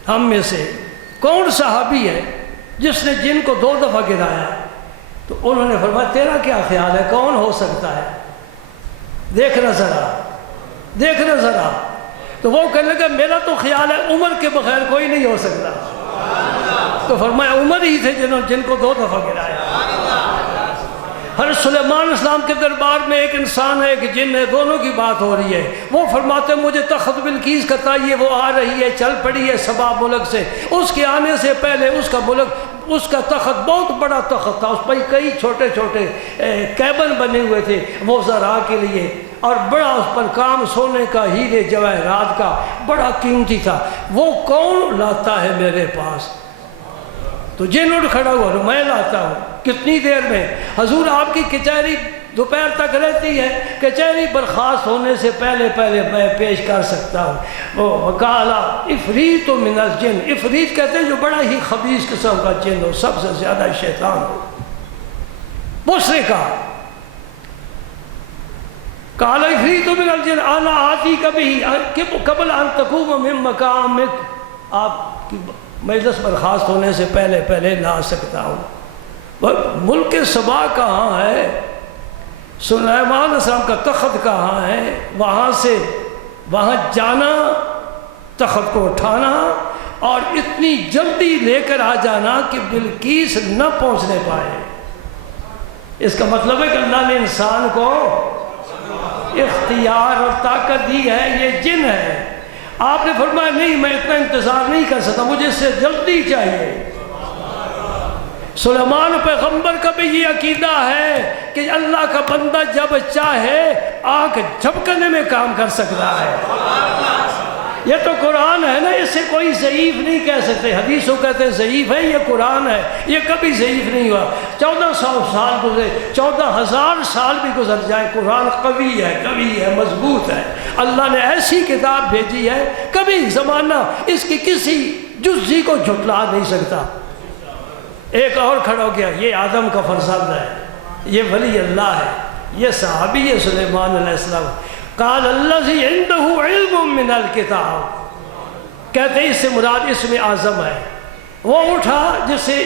ہم میں سے، کون صحابی ہے جس نے جن کو 2 دفعہ گرایا؟ تو انہوں نے فرمایا تیرا کیا خیال ہے کون ہو سکتا ہے؟ دیکھنا ذرا، دیکھنا ذرا۔ تو وہ کہنے لگا میرا تو خیال ہے عمر کے بغیر کوئی نہیں ہو سکتا۔ تو فرمایا عمر ہی تھے جنہوں جن کو 2 دفعہ گرایا۔ حضرت سلیمان اسلام کے دربار میں ایک انسان ہے، ایک جن ہے، دونوں کی بات ہو رہی ہے۔ وہ فرماتے ہیں مجھے تخت بلقیس کا تائیے، وہ آ رہی ہے، چل پڑی ہے سبا ملک سے، اس کے آنے سے پہلے اس کا ملک، اس کا تخت بہت بڑا تخت تھا، اس پر کئی چھوٹے چھوٹے کیبن بنے ہوئے تھے وہ زرع کے لیے، اور بڑا اس پر کام سونے کا، ہیرے جواہرات کا بڑا قیمتی تھا۔ وہ کون لاتا ہے میرے پاس؟ تو جن اٹھ کھڑا ہوا، میں لاتا ہوں۔ کتنی دیر میں؟ حضور آپ کی کچہری دوپہر تک رہتی ہے، کچہری برخاست ہونے سے پہلے پہلے میں پیش کر سکتا ہوں۔ وہ کالا افریت من الجن، افریت کہتے ہیں جو بڑا ہی خبیث قسم کا جن ہو، سب سے زیادہ شیطان ہو۔ اس نے کہا کالا افریت من الجن انا آتی کبھی قبل ان تقوم من مقامک، آپ کی مجلس برخاست ہونے سے پہلے پہلے لا سکتا ہوں۔ ملک سبا کہاں ہے؟ سلیمان علیہ السلام کا تخت کہاں ہے؟ وہاں سے وہاں جانا، تخت کو اٹھانا اور اتنی جلدی لے کر آ جانا کہ بلقیس نہ پہنچنے پائے۔ اس کا مطلب ہے کہ اللہ نے انسان کو اختیار اور طاقت دی ہے، یہ جن ہے۔ آپ نے فرمایا نہیں میں اتنا انتظار نہیں کر سکتا، مجھے اس سے جلدی چاہیے۔ سلیمان پیغمبر کا بھی یہ عقیدہ ہے کہ اللہ کا بندہ جب چاہے آنکھ جھپکنے میں کام کر سکتا ہے۔ یہ تو قرآن ہے نا، اس سے کوئی ضعیف نہیں کہہ سکتے۔ حدیثوں کہتے ہیں ضعیف ہے، یہ قرآن ہے، یہ کبھی ضعیف نہیں ہوا۔ 1400 سال گزرے، 14,000 سال بھی گزر جائے، قرآن قوی ہے، مضبوط ہے۔ اللہ نے ایسی کتاب بھیجی ہے، کبھی زمانہ اس کی کسی جزئی کو جھٹلا نہیں سکتا۔ ایک اور کھڑا ہو گیا، یہ آدم کا فرزند ہے، یہ ولی اللہ ہے، یہ صحابی ہے سلیمان علیہ السلام۔ قال الذی عنده علم من الکتاب، کہتے ہیں اس سے مراد اسم اعظم ہے۔ وہ اٹھا جسے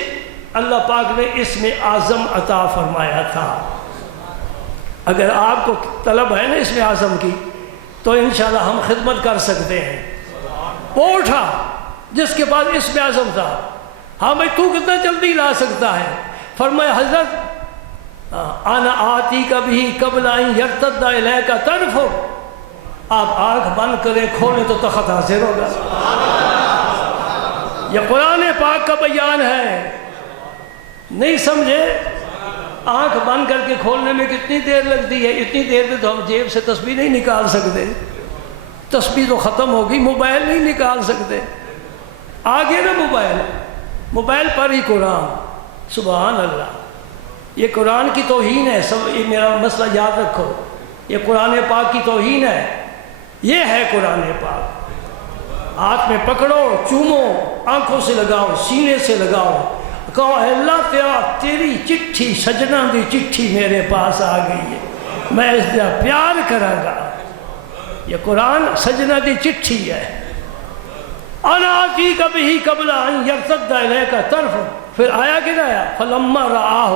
اللہ پاک نے اسم اعظم عطا فرمایا تھا۔ اگر آپ کو طلب ہے نا اسم اعظم کی تو انشاءاللہ ہم خدمت کر سکتے ہیں۔ وہ اٹھا جس کے پاس اسم اعظم تھا، ہاں بھائی تو کتنا جلدی لا سکتا ہے؟ فرمایا حضرت انا آتی کبھی قبل ان یرتد الیک طرفک، آپ آنکھ بند کریں کھولیں تو تخت حاضر ہوگا۔ یہ قرآن پاک کا بیان ہے، نہیں سمجھے؟ آنکھ بند کر کے کھولنے میں کتنی دیر لگتی ہے؟ اتنی دیر میں تو ہم جیب سے تسبیح نہیں نکال سکتے، تسبیح تو ختم ہوگی، موبائل نہیں نکال سکتے۔ آگے نا موبائل پر ہی قرآن، سبحان اللہ۔ یہ قرآن کی توہین ہے، سب یہ میرا مسئلہ یاد رکھو، یہ قرآن پاک کی توہین ہے۔ یہ ہے قرآن پاک، ہاتھ میں پکڑو، چومو، آنکھوں سے لگاؤ، سینے سے لگاؤ، کہو اے اللہ تیری چٹھی، سجنہ دی چٹھی میرے پاس آ گئی ہے، میں اس سے پیار کراں گا۔ یہ قرآن سجنہ دی چٹھی ہے۔ انا آتیک بہ قبل ان یرتد الیک طرفک، پھر آیا کہ نہ آیا؟ فلما رآہ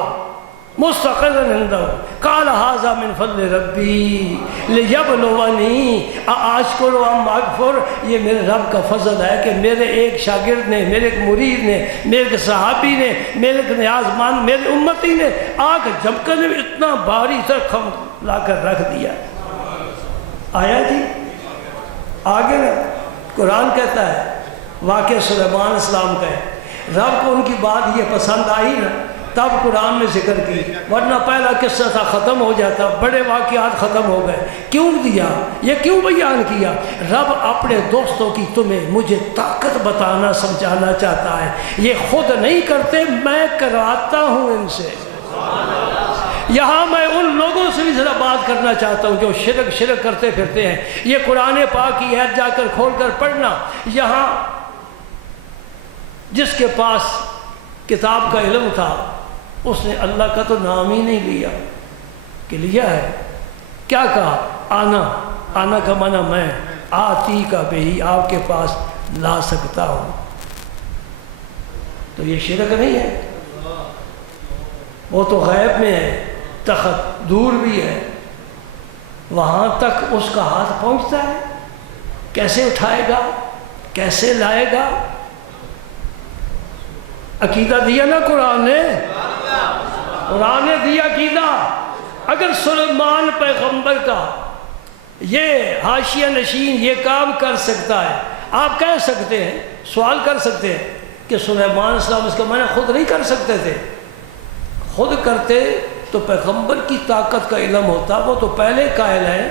مستقرا عنده قال هذا من فضل ربی لیبلونی ااشکر ام اکفر، یہ میرے رب کا فضل ہے کہ میرے ایک شاگرد نے، میرے ایک مرید نے، میرے ایک صحابی نے، میرے ایک نیاز مند، میرے امتی نے آنکھ جھپکنے میں اتنا بھاری ترخم لا کر رکھ دیا۔ آیا جی آگے نا قرآن کہتا ہے، واقعہ سلیمان السلام کا ہے، رب کو ان کی بات یہ پسند آئی نا تب قرآن میں ذکر کی، ورنہ پہلا قصہ تھا ختم ہو جاتا، بڑے واقعات ختم ہو گئے۔ کیوں دیا یہ؟ کیوں بیان کیا؟ رب اپنے دوستوں کی تمہیں مجھے طاقت بتانا سمجھانا چاہتا ہے۔ یہ خود نہیں کرتے، میں کراتا ہوں ان سے۔ یہاں میں ان لوگوں سے بھی ذرا بات کرنا چاہتا ہوں جو شرک کرتے پھرتے ہیں۔ یہ قرآن پاک کی ہے، جا کر کھول کر پڑھنا۔ یہاں جس کے پاس کتاب کا علم تھا اس نے اللہ کا تو نام ہی نہیں لیا، کہ لیا ہے کیا کہا؟ آنا کا معنی میں، آتی کا بہی، آپ کے پاس لا سکتا ہوں۔ تو یہ شرک نہیں ہے، وہ تو غیب میں ہے، تخت دور بھی ہے، وہاں تک اس کا ہاتھ پہنچتا ہے، کیسے اٹھائے گا، کیسے لائے گا؟ عقیدہ دیا نا قرآن نے دیا عقیدہ۔ اگر سلیمان پیغمبر کا یہ حاشیہ نشین یہ کام کر سکتا ہے، آپ کہہ سکتے ہیں، سوال کر سکتے ہیں کہ سلیمان السلام اس کا معنی خود نہیں کر سکتے تھے؟ خود کرتے تو پیغمبر کی طاقت کا علم ہوتا، وہ تو پہلے قائل ہے،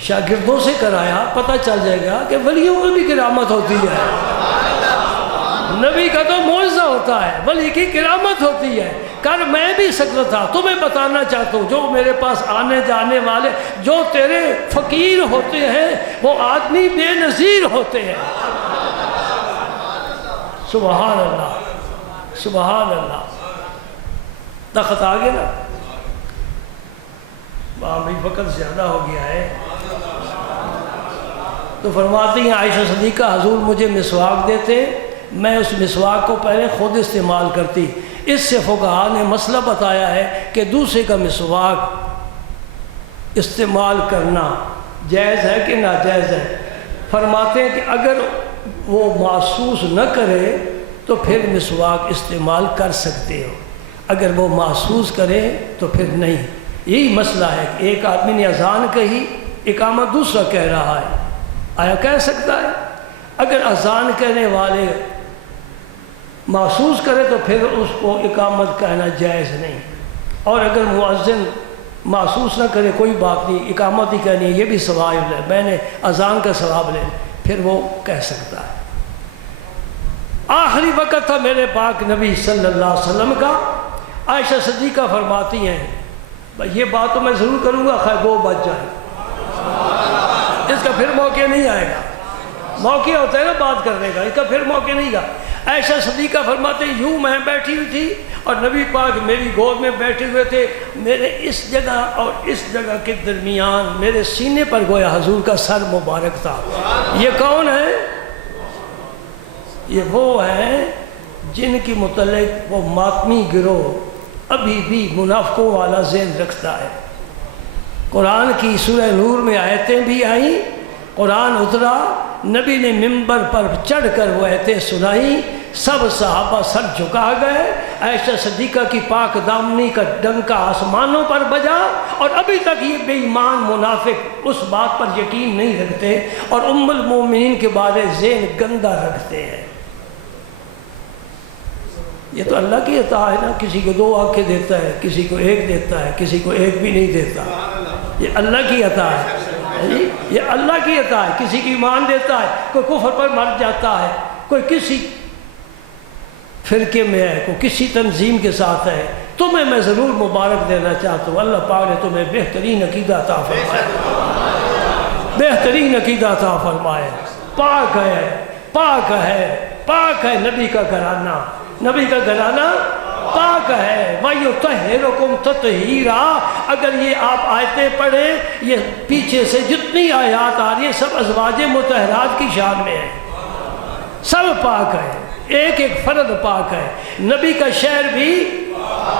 شاگردوں سے کرایا، پتہ چل جائے گا کہ ولیوں میں بھی کرامت ہوتی ہے، نبی کا تو معجزہ ہوتا ہے، ولی کی کرامت ہوتی ہے۔ کر میں بھی سکتا تھا، تمہیں بتانا چاہتا ہوں جو میرے پاس آنے جانے والے جو تیرے فقیر ہوتے ہیں وہ آدمی بے نظیر ہوتے ہیں۔ سبحان اللہ، سبحان اللہ۔ تخت آگے نا، بھی وقت زیادہ ہو گیا ہے، تو فرماتی ہیں عائشہ صدیقہ حضور مجھے مسواک دیتے، میں اس مسواک کو پہلے خود استعمال کرتی۔ اس سے فقہا نے مسئلہ بتایا ہے کہ دوسرے کا مسواک استعمال کرنا جائز ہے کہ ناجائز ہے۔ فرماتے ہیں کہ اگر وہ محسوس نہ کرے تو پھر مسواک استعمال کر سکتے ہو، اگر وہ محسوس کرے تو پھر نہیں۔ یہی مسئلہ ہے کہ ایک آدمی نے اذان کہی، اقامت دوسرا کہہ رہا ہے، آیا کہہ سکتا ہے؟ اگر اذان کہنے والے محسوس کرے تو پھر اس کو اقامت کہنا جائز نہیں، اور اگر مؤذن محسوس نہ کرے کوئی بات نہیں، اقامت ہی کہنی ہے، یہ بھی ثواب ہے، میں نے اذان کا ثواب لے، پھر وہ کہہ سکتا ہے۔ آخری وقت تھا میرے پاک نبی صلی اللہ علیہ وسلم کا۔ عائشہ صدیقہ فرماتی ہیں، یہ بات تو میں ضرور کروں گا خیر 2 بج جائے، اس کا پھر موقع نہیں آئے گا، موقع ہوتا ہے نا بات کرنے کا، اس کا پھر موقع نہیں گا۔ عائشہ صدیقہ فرماتے ہیں یوں میں بیٹھی ہوئی تھی اور نبی پاک میری گود میں بیٹھے ہوئے تھے، میرے اس جگہ اور اس جگہ کے درمیان میرے سینے پر گویا حضور کا سر مبارک تھا۔ یہ کون ہے؟ یہ وہ ہیں جن کی متعلق وہ ماتمی گروہ ابھی بھی منافقوں والا ذہن رکھتا ہے۔ قرآن کی سورہ نور میں آیتیں بھی آئیں، قرآن اترا، نبی نے ممبر پر چڑھ کر وہ آیتیں سنائی، سب صحابہ سر جھکا گئے، عائشہ صدیقہ کی پاک دامنی کا ڈنکا آسمانوں پر بجا، اور ابھی تک یہ بے ایمان منافق اس بات پر یقین نہیں رکھتے اور ام المومنین کے بارے ذہن گندہ رکھتے ہیں۔ یہ تو اللہ کی عطا ہے نا، کسی کو 2 آنکھیں دیتا ہے، کسی کو 1 دیتا ہے، کسی کو 1 بھی نہیں دیتا، یہ اللہ کی عطا ہے، یہ اللہ کی عطا ہے۔ کسی کی ایمان دیتا ہے، کوئی کفر پر مر جاتا ہے، کوئی کسی فرقے میں ہے، کوئی کسی تنظیم کے ساتھ ہے، تمہیں میں ضرور مبارک دینا چاہتا ہوں، اللہ پاک نے تمہیں بہترین عقیدہ عطا فرمایا، بہترین عقیدہ عطا فرمایا، پاک ہے، پاک ہے، پاک ہے نبی کا گھرانہ، نبی کا گھرانہ پاک ہے۔ وَيُطَهِّرُكُمْ تَطْهِيرًا، اگر یہ آپ آیتیں پڑھیں، یہ پیچھے سے جتنی آیات آ رہی ہیں سب ازواج مطہرات کی شان میں ہیں، سب پاک ہے، ایک ایک فرد پاک ہے۔ نبی کا شہر بھی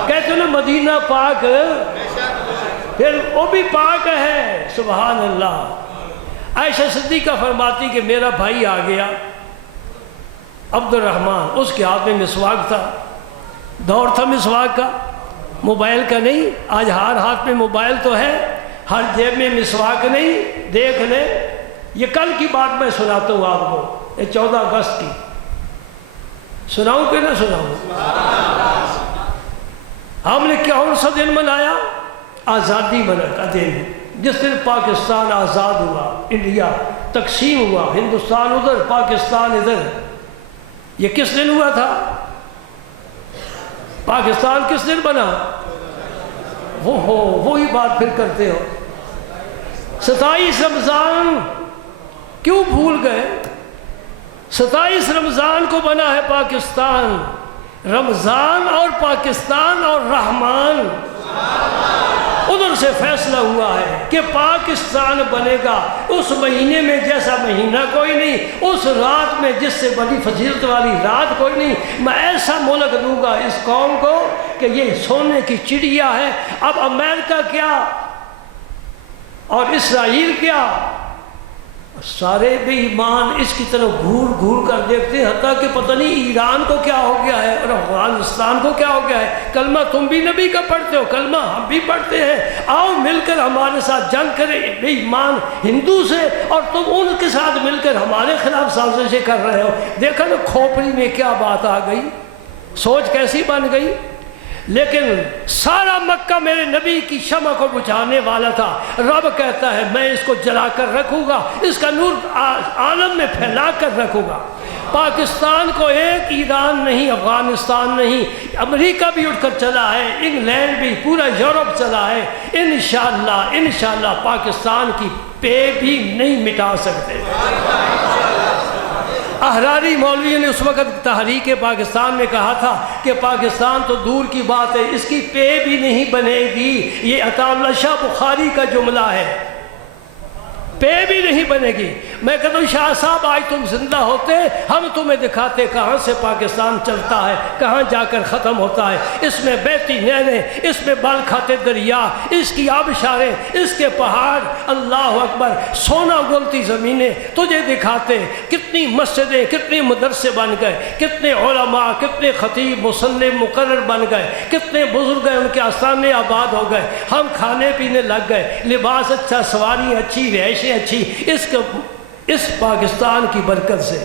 کہتے ہیں نا مدینہ پاک، پھر وہ بھی پاک ہے، سبحان اللہ۔ عائشہ صدیقہ فرماتی کہ میرا بھائی آ گیا عبد الرحمن، اس کے ہاتھ میں مسواک تھا، دور تھا مسواک کا، موبائل کا نہیں، آج ہر ہاتھ میں موبائل تو ہے، ہر جیب میں مسواک نہیں، دیکھ لیں۔ یہ کل کی بات میں سناتا ہوں آپ کو، یہ 14 اگست کی، سناؤں کہ نہ سناؤں؟ ہم نے کون سا دن منایا؟ آزادی کا دن، جس دن پاکستان آزاد ہوا، انڈیا تقسیم ہوا، ہندوستان ادھر پاکستان ادھر۔ یہ کس دن ہوا تھا؟ پاکستان کس دن بنا؟ وہی بات پھر کرتے ہو۔ 27 رمضان کیوں بھول گئے؟ 27 رمضان کو بنا ہے پاکستان، رمضان اور پاکستان اور رحمان، ادھر سے فیصلہ ہوا ہے کہ پاکستان بنے گا اس مہینے میں جیسا مہینہ کوئی نہیں، اس رات میں جس سے بڑی فضیلت والی رات کوئی نہیں۔ میں ایسا ملک دوں گا اس قوم کو کہ یہ سونے کی چڑیا ہے۔ اب امریکہ کیا اور اسرائیل کیا، سارے بے ایمان اس کی طرف گھور گھور کر دیکھتے ہیں، حتیٰ کہ پتہ نہیں ایران کو کیا ہو گیا ہے اور افغانستان کو کیا ہو گیا ہے۔ کلمہ تم بھی نبی کا پڑھتے ہو، کلمہ ہم بھی پڑھتے ہیں، آؤ مل کر ہمارے ساتھ جنگ کریں بے ایمان ہندو سے، اور تم ان کے ساتھ مل کر ہمارے خلاف سازشیں کر رہے ہو۔ دیکھا نا کھوپڑی میں کیا بات آ گئی، سوچ کیسی بن گئی۔ لیکن سارا مکہ میرے نبی کی شمع کو بجھانے والا تھا۔ رب کہتا ہے میں اس کو جلا کر رکھوں گا، اس کا نور عالم میں پھیلا کر رکھوں گا۔ پاکستان کو ایک ایران نہیں، افغانستان نہیں، امریکہ بھی اٹھ کر چلا ہے، انگلینڈ بھی، پورا یورپ چلا ہے۔ انشاءاللہ پاکستان کی پے بھی نہیں مٹا سکتے۔ احراری مولوی نے اس وقت تحریک پاکستان میں کہا تھا کہ پاکستان تو دور کی بات ہے، اس کی پے بھی نہیں بنے گی۔ یہ عطا اللہ شاہ بخاری کا جملہ ہے، پے بھی نہیں بنے گی۔ میں کہتا ہوں شاہ صاحب آج تم زندہ ہوتے، ہم تمہیں دکھاتے کہاں سے پاکستان چلتا ہے، کہاں جا کر ختم ہوتا ہے۔ اس میں بہتی نہریں، اس میں بال کھاتے دریا، اس کی آبشاریں، اس کے پہاڑ، اللہ اکبر، سونا گولتی زمینیں تجھے دکھاتے۔ کتنی مسجدیں، کتنے مدرسے بن گئے، کتنے علماء، کتنے خطیب مصنف مقرر بن گئے، کتنے بزرگ ہیں ان کے آستانے آباد ہو گئے۔ ہم کھانے پینے لگ گئے، لباس اچھا، سواری اچھی، رہائشیں اچھی، اس پاکستان کی برکت سے۔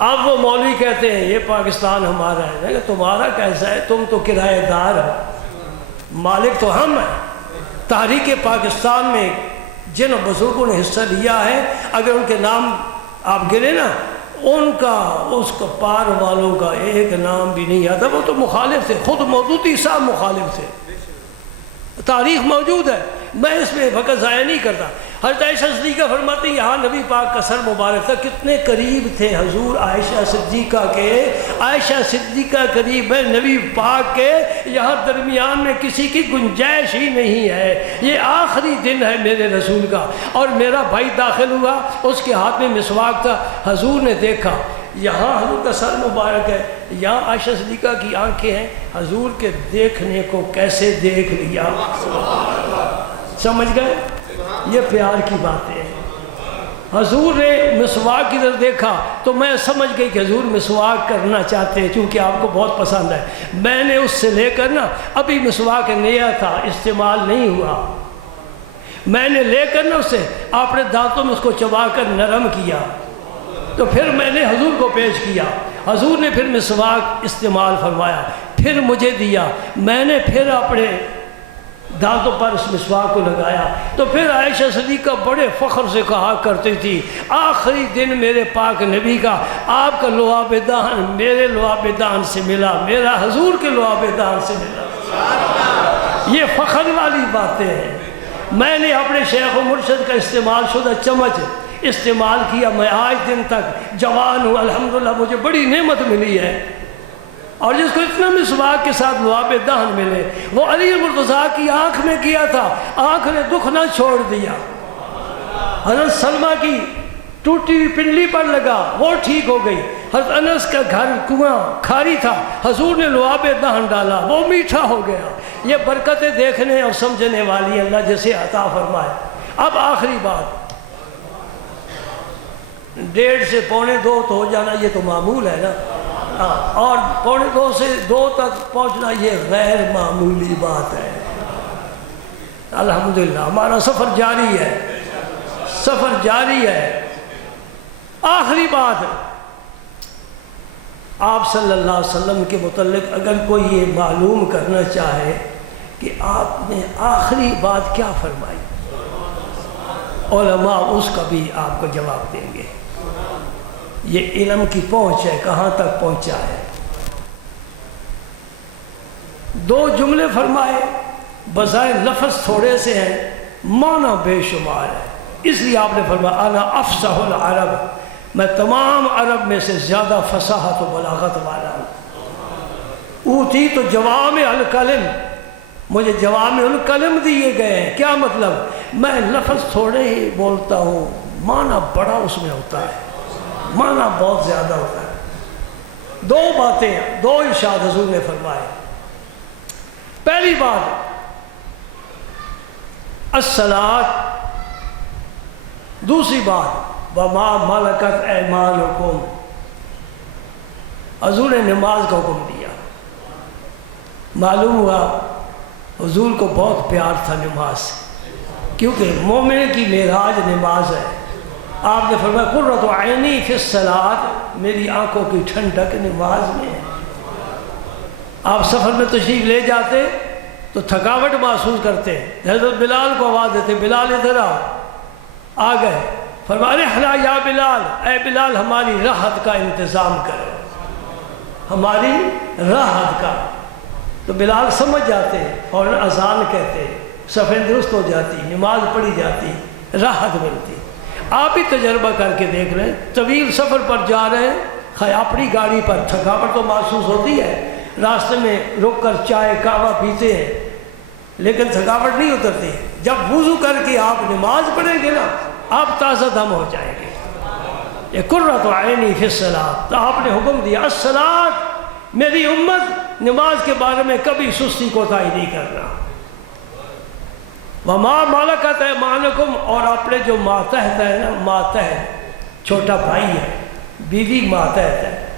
اب وہ مولوی کہتے ہیں یہ پاکستان ہمارا ہے. میں کہ تمہارا کیسا ہے, تم تو کرایہ دار ہو, مالک تو ہم ہیں. تحریک پاکستان میں جن بزرگوں نے حصہ لیا ہے, اگر ان کے نام آپ گرے نا, ان کا اس کا پار والوں کا ایک نام بھی نہیں آتا. وہ تو مخالف تھے, خود مودودی صاحب مخالف تھے, تاریخ موجود ہے, میں اس میں وقت ضائع نہیں کرتا. حضرت عائشہ صدیقہ فرماتی ہیں یہاں نبی پاک کا سر مبارک تھا. کتنے قریب تھے حضور عائشہ صدیقہ کے, عائشہ صدیقہ قریب ہے نبی پاک کے, یہاں درمیان میں کسی کی گنجائش ہی نہیں ہے. یہ آخری دن ہے میرے رسول کا, اور میرا بھائی داخل ہوا, اس کے ہاتھ میں مسواک تھا. حضور نے دیکھا یہاں حضور کا سر مبارک ہے, یہاں عائشہ صدیقہ کی آنکھیں ہیں. حضور کے دیکھنے کو کیسے دیکھ لیا, سمجھ گئے؟ یہ پیار کی باتیں ہیں. حضور نے مسواک کی طرف دیکھا تو میں سمجھ گئی کہ حضور مسواک کرنا چاہتے ہیں, چونکہ آپ کو بہت پسند ہے. میں نے اس سے لے کر نا, ابھی مسواک نیا تھا, استعمال نہیں ہوا, میں نے لے کر نا اسے اپنے دانتوں میں اس کو چبا کر نرم کیا, تو پھر میں نے حضور کو پیش کیا. حضور نے پھر مسواک استعمال فرمایا, پھر مجھے دیا, میں نے پھر اپنے دانتوں پر اس مسواک کو لگایا. تو پھر عائشہ صدیقہ بڑے فخر سے کہا کرتی تھی آخری دن میرے پاک نبی کا, آپ کا لعاب دہن میرے لعاب دہن سے ملا, میرا حضور کے لعاب دہن سے ملا. یہ فخر والی باتیں ہیں. میں نے اپنے شیخ و مرشد کا استعمال شدہ چمچ استعمال کیا, میں آج دن تک جوان ہوں الحمدللہ, مجھے بڑی نعمت ملی ہے. اور جس کو اتنا مسواک کے ساتھ لعاب دہن ملے, وہ علی مرتضیٰ کی آنکھ میں کیا تھا, آنکھ نے دکھ نہ چھوڑ دیا. حضرت سلمہ کی ٹوٹی ہوئی پنڈلی پر لگا, وہ ٹھیک ہو گئی. حضرت انس کا گھر کنواں کھاری تھا, حضور نے لعاب دہن ڈالا, وہ میٹھا ہو گیا. یہ برکتیں دیکھنے اور سمجھنے والی اللہ جیسے عطا فرمائے. اب آخری بات, 1:30 سے 1:45 تو ہو جانا یہ تو معمول ہے نا, اور 1:45 سے 2 تک پہنچنا یہ غیر معمولی بات ہے. الحمدللہ ہمارا سفر جاری ہے, سفر جاری ہے. آخری بات, آپ صلی اللہ علیہ وسلم کے متعلق اگر کوئی یہ معلوم کرنا چاہے کہ آپ نے آخری بات کیا فرمائی, علماء اس کا بھی آپ کو جواب دیں گے. یہ علم کی پہنچ ہے, کہاں تک پہنچا ہے. 2 جملے فرمائے, بظاہر لفظ تھوڑے سے ہیں, معنی بے شمار ہے. اس لیے آپ نے فرمایا انا افصح العرب, میں تمام عرب میں سے زیادہ فصاحت و بلاغت والا ہوں. اوتیت جوامع الکلم, مجھے جوامع الکلم دیے گئے ہیں. کیا مطلب, میں لفظ تھوڑے ہی بولتا ہوں, معنی بڑا اس میں ہوتا ہے, معنی بہت زیادہ ہوتا ہے. 2 باتیں, 2 ارشاد حضور نے فرمائے. پہلی بات الصلاۃ, دوسری بات وما ملکت ایمانکم. حضور نے نماز کا حکم دیا. معلوم ہوا حضور کو بہت پیار تھا نماز سے, کیونکہ مومن کی معراج نماز ہے. آپ نے فرمایا قرۃ عینی فی الصلاۃ, میری آنکھوں کی ٹھنڈک نماز میں ہے. آپ سفر میں تشریف لے جاتے تو تھکاوٹ محسوس کرتے, حضرت بلال کو آواز دیتے, بلال ادھر آ گئے. فرمایا احلا یا بلال, اے بلال ہماری راحت کا انتظام کرو, ہماری راحت کا. تو بلال سمجھ جاتے اور اذان کہتے, صفیں درست ہو جاتی, نماز پڑھی جاتی, راحت ملتی. آپ بھی تجربہ کر کے دیکھ رہے ہیں, طویل سفر پر جا رہے ہیں, اپنی گاڑی پر تھکاوٹ تو محسوس ہوتی ہے, راستے میں رک کر چائے قہوہ پیتے ہیں, لیکن تھکاوٹ نہیں اترتی. جب وضو کر کے آپ نماز پڑھیں گے نا, آپ تازہ دم ہو جائیں گے. یہ قرۃ عینی فی الصلاۃ. تو آپ نے حکم دیا الصلاۃ, میری امت نماز کے بارے میں کبھی سستی کوتاہی نہیں کرنا. وما ملکت ایمانکم, اور اپنے جو ماتحت ہے نا, ماتحت چھوٹا بھائی ہے, بیوی ماتحت ہے,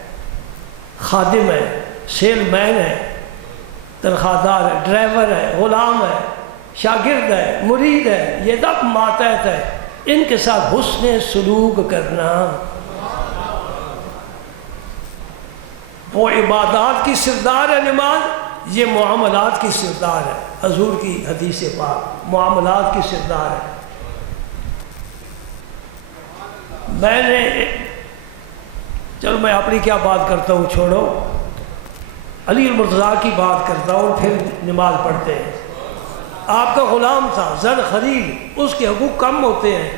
خادم ہے, سیل مین ہے, تنخواہ دار ہے, ڈرائیور ہے, غلام ہے, شاگرد ہے, مرید ہے, یہ سب ماتحت ہے. ان کے ساتھ حسن سلوک کرنا. وہ عبادات کی سردار ہے نماز، یہ معاملات کی سردار ہے۔ حضور کی حدیث پاک معاملات کی سردار ہے۔ میں نے چلو میں اپنی کیا بات کرتا ہوں، چھوڑو، علی المرتضیٰ کی بات کرتا ہوں، پھر نماز پڑھتے ہیں۔ آپ کا غلام تھا زر خرید، اس کے حقوق کم ہوتے ہیں۔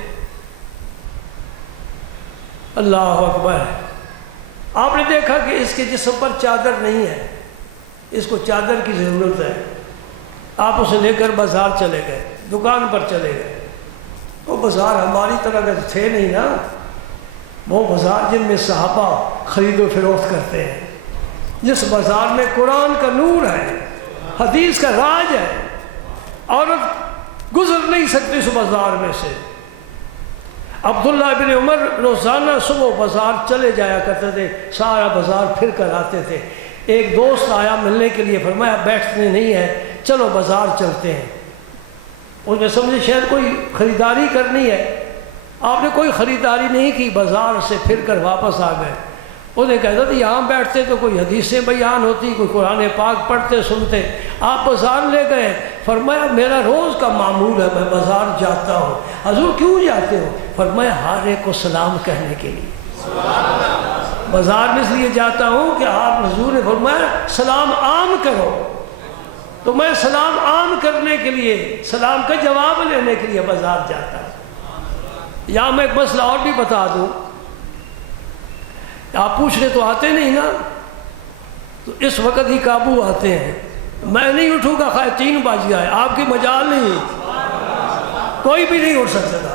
اللہ اکبر۔ آپ نے دیکھا کہ اس کے جسم پر چادر نہیں ہے، اس کو چادر کی ضرورت ہے۔ آپ اسے لے کر بازار چلے گئے، دکان پر چلے گئے۔ وہ بازار ہماری طرح کے تھے نہیں نا، وہ بازار جن میں صحابہ خرید و فروخت کرتے ہیں، جس بازار میں قرآن کا نور ہے، حدیث کا راج ہے، عورت گزر نہیں سکتی اس بازار میں سے۔ عبداللہ بن عمر روزانہ صبح بازار چلے جایا کرتے تھے، سارا بازار پھر کر آتے تھے۔ ایک دوست آیا ملنے کے لیے، فرمایا بیٹھنے نہیں ہے، چلو بازار چلتے ہیں۔ اس نے سمجھے شاید کوئی خریداری کرنی ہے، آپ نے کوئی خریداری نہیں کی، بازار سے پھر کر واپس آ گئے۔ انہیں کہتا تھا یہاں بیٹھتے تو کوئی حدیثیں بیان ہوتی، کوئی قرآن پاک پڑھتے سنتے، آپ بازار لے گئے۔ فرمایا میرا روز کا معمول ہے، میں بازار جاتا ہوں۔ حضور کیوں جاتے ہو؟ فرمایا ہر ایک کو سلام کہنے کے لیے۔ بازار میں اس لیے جاتا ہوں کہ آپ حضور نے فرمایا سلام عام کرو، تو میں سلام عام کرنے کے لیے، سلام کا جواب لینے کے لیے بازار جاتا ہوں۔ یہاں میں ایک مسئلہ اور بھی بتا دوں، آپ پوچھنے تو آتے نہیں نا، تو اس وقت ہی قابو آتے ہیں۔ میں نہیں اٹھوں گا خواہ 3 بج جائے، آپ کی مجال نہیں، کوئی بھی نہیں اٹھ سکتا تھا۔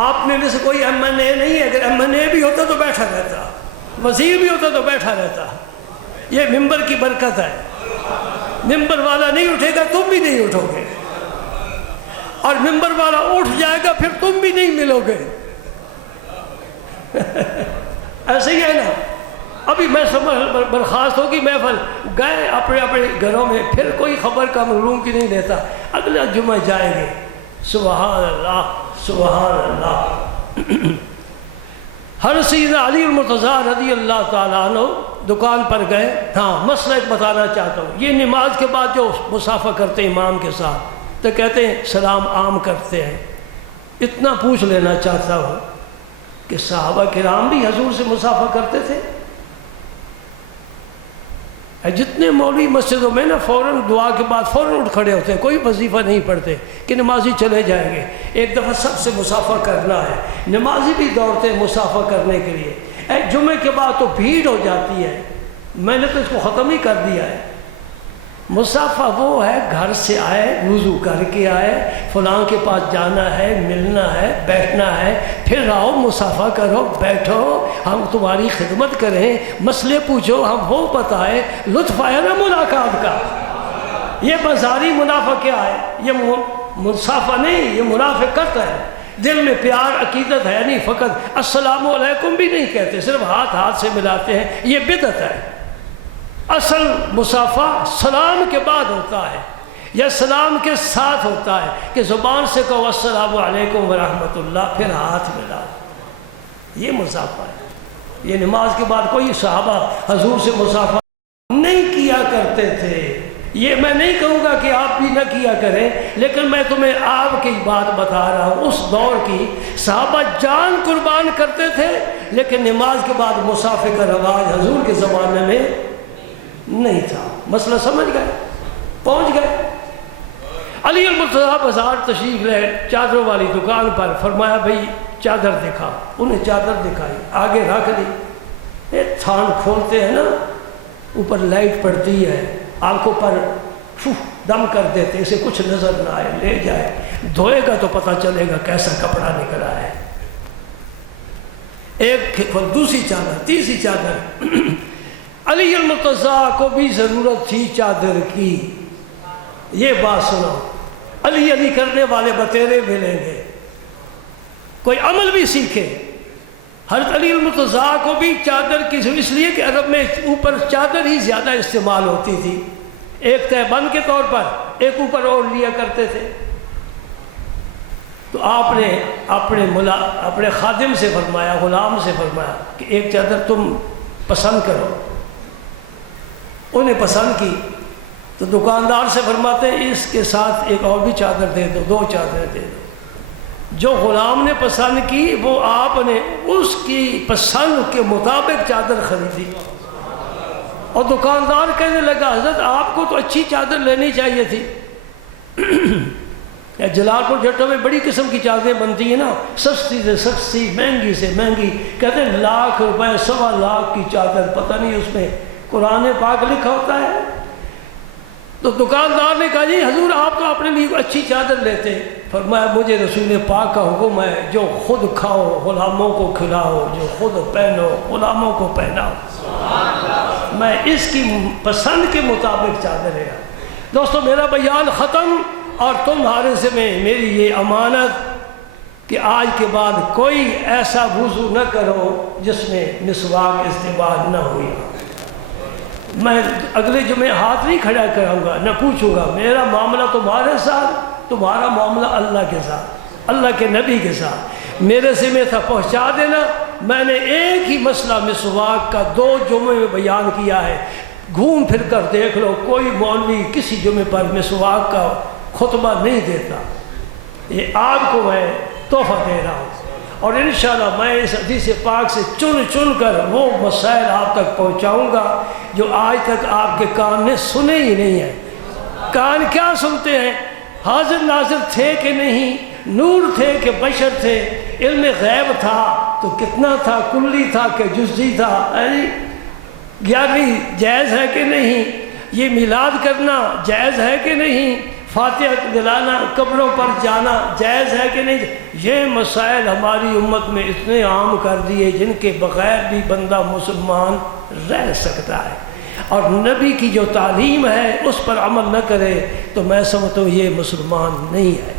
آپ میں سے کوئی ایم این اے نہیں ہے، اگر ایم این اے بھی ہوتا تو بیٹھا رہتا، وزیر بھی ہوتا تو بیٹھا رہتا۔ یہ ممبر کی برکت ہے، ممبر والا نہیں اٹھے گا تم بھی نہیں اٹھو گے، اور ممبر والا اٹھ جائے گا پھر تم بھی نہیں ملو گے۔ ایسے ہی ہے نا۔ ابھی میں برخاست ہوگی محفل، گئے اپنے اپنے گھروں میں، پھر کوئی خبر کا معلوم کی نہیں دیتا، اگلا جمعہ جائیں گے۔ سبحان اللہ سبحان اللہ۔ ہر سیدنا علی المرتضیٰ رضی اللہ تعالیٰ عنہ دکان پر گئے۔ ہاں مسئلہ ایک بتانا چاہتا ہوں، یہ نماز کے بعد جو مصافحہ کرتے ہیں امام کے ساتھ تو کہتے ہیں سلام عام کرتے ہیں۔ اتنا پوچھ لینا چاہتا ہوں کہ صحابہ کرام بھی حضور سے مصافحہ کرتے تھے؟ جتنے مولوی مسجدوں میں نا فوراً دعا کے بعد فوراً اٹھ کھڑے ہوتے ہیں، کوئی وظیفہ نہیں پڑھتے کہ نمازی چلے جائیں گے، ایک دفعہ سب سے مصافحہ کرنا ہے۔ نمازی بھی دوڑتے ہیں مصافحہ کرنے کے لیے۔ جمعے کے بعد تو بھیڑ ہو جاتی ہے، میں نے تو اس کو ختم ہی کر دیا ہے۔ مصافحہ وہ ہے گھر سے آئے، وضو کر کے آئے، فلاں کے پاس جانا ہے، ملنا ہے، بیٹھنا ہے، پھر آؤ مصافحہ کرو، بیٹھو، ہم تمہاری خدمت کریں، مسئلے پوچھو، ہم وہ بتائیں، لطف آیا نا ملاقات کا۔ یہ بازاری منافع کیا ہے؟ یہ مصافحہ نہیں، یہ منافقت ہے۔ دل میں پیار عقیدت ہے نہیں، فقط السلام علیکم بھی نہیں کہتے، صرف ہاتھ سے ملاتے ہیں، یہ بدعت ہے۔ اصل مصافحہ سلام کے بعد ہوتا ہے یا سلام کے ساتھ ہوتا ہے کہ زبان سے کہو السلام علیکم ورحمۃ اللہ، پھر ہاتھ ملاؤ، یہ مصافحہ ہے۔ یہ نماز کے بعد کوئی صحابہ حضور سے مصافحہ نہیں کیا کرتے تھے۔ یہ میں نہیں کہوں گا کہ آپ بھی نہ کیا کریں، لیکن میں تمہیں آپ کی بات بتا رہا ہوں، اس دور کی صحابہ جان قربان کرتے تھے، لیکن نماز کے بعد مصافحے کا رواج حضور کے زمانے میں نہیں تھا۔ مسئلہ سمجھ گئے، پہنچ گئے۔ علی المرتضیٰ بازار تشریف لے، چادروں والی دکان پر، فرمایا بھئی چادر دکھا، انہیں چادر دکھائی، آگے رکھ دی۔ ایک تھان کھولتے ہیں نا، اوپر لائٹ پڑتی ہے، آنکھوں پر دم کر دیتے، اسے کچھ نظر نہ آئے، لے جائے، دھوئے گا تو پتہ چلے گا کیسا کپڑا نکلا ہے۔ ایک دوسری چادر، تیسری چادر۔ علی المرتضیٰ کو بھی ضرورت تھی چادر کی۔ یہ بات سنو، علی علی کرنے والے بتیرے ملیں گے، کوئی عمل بھی سیکھے۔ حضرت علی المرتضیٰ کو بھی چادر کی ضرورت، اس لیے کہ عرب میں اوپر چادر ہی زیادہ استعمال ہوتی تھی، ایک تہبند کے طور پر، ایک اوپر اوڑھ لیا کرتے تھے۔ تو آپ نے اپنے خادم سے فرمایا، غلام سے فرمایا کہ ایک چادر تم پسند کرو۔ انہیں پسند کی تو دکاندار سے فرماتے ہیں اس کے ساتھ ایک اور بھی چادر دے دو، 2 چادریں دے دو۔ جو غلام نے پسند کی وہ آپ نے اس کی پسند کے مطابق چادر خریدی، اور دکاندار کہنے لگا حضرت آپ کو تو اچھی چادر لینی چاہیے تھی۔ جلال پور جٹوں میں بڑی قسم کی چادریں بنتی ہیں نا، سستی سے سستی، مہنگی سے مہنگی، کہتے ہیں 1,00,000 روپے 1,25,000 کی چادر، پتہ نہیں اس میں قرآن پاک لکھا ہوتا ہے۔ تو دکاندار نے کہا جی حضور آپ تو اپنے لیے اچھی چادر لیتے، فرمایا مجھے رسول پاک کا حکم ہے جو خود کھاؤ غلاموں کو کھلاؤ، جو خود پہنو غلاموں کو پہناؤ، میں اس کی پسند کے مطابق چادر ہے۔ دوستو میرا بیان ختم، اور تمہارے سے میری یہ امانت کہ آج کے بعد کوئی ایسا وضو نہ کرو جس میں مسواک استعمال نہ ہوئی۔ میں اگلے جمعے ہاتھ نہیں کھڑا کروں گا، نہ پوچھوں گا، میرا معاملہ تمہارے ساتھ، تمہارا معاملہ اللہ کے ساتھ، اللہ کے نبی کے ساتھ۔ میرے سے میں تھا پہنچا دینا۔ میں نے ایک ہی مسئلہ مسواک کا 2 جمعے میں بیان کیا ہے، گھوم پھر کر دیکھ لو، کوئی مولوی کسی جمعے پر مسواک کا خطبہ نہیں دیتا۔ یہ آپ کو میں تحفہ دے رہا ہوں، اور انشاءاللہ میں اس حدیث پاک سے چن چن کر وہ مسائل آپ تک پہنچاؤں گا جو آج تک آپ کے کان نے سنے ہی نہیں ہیں۔ کان کیا سنتے ہیں؟ حاضر ناظر تھے کہ نہیں، نور تھے کہ بشر تھے، علم غیب تھا تو کتنا تھا، کلی تھا کہ جزئی تھا، 11ویں جائز ہے کہ نہیں، یہ میلاد کرنا جائز ہے کہ نہیں، فاتحہ دلانا، قبروں پر جانا جائز ہے کہ نہیں۔ یہ مسائل ہماری امت میں اتنے عام کر دیے جن کے بغیر بھی بندہ مسلمان رہ سکتا ہے، اور نبی کی جو تعلیم ہے اس پر عمل نہ کرے تو میں سمجھتا ہوں یہ مسلمان نہیں ہے۔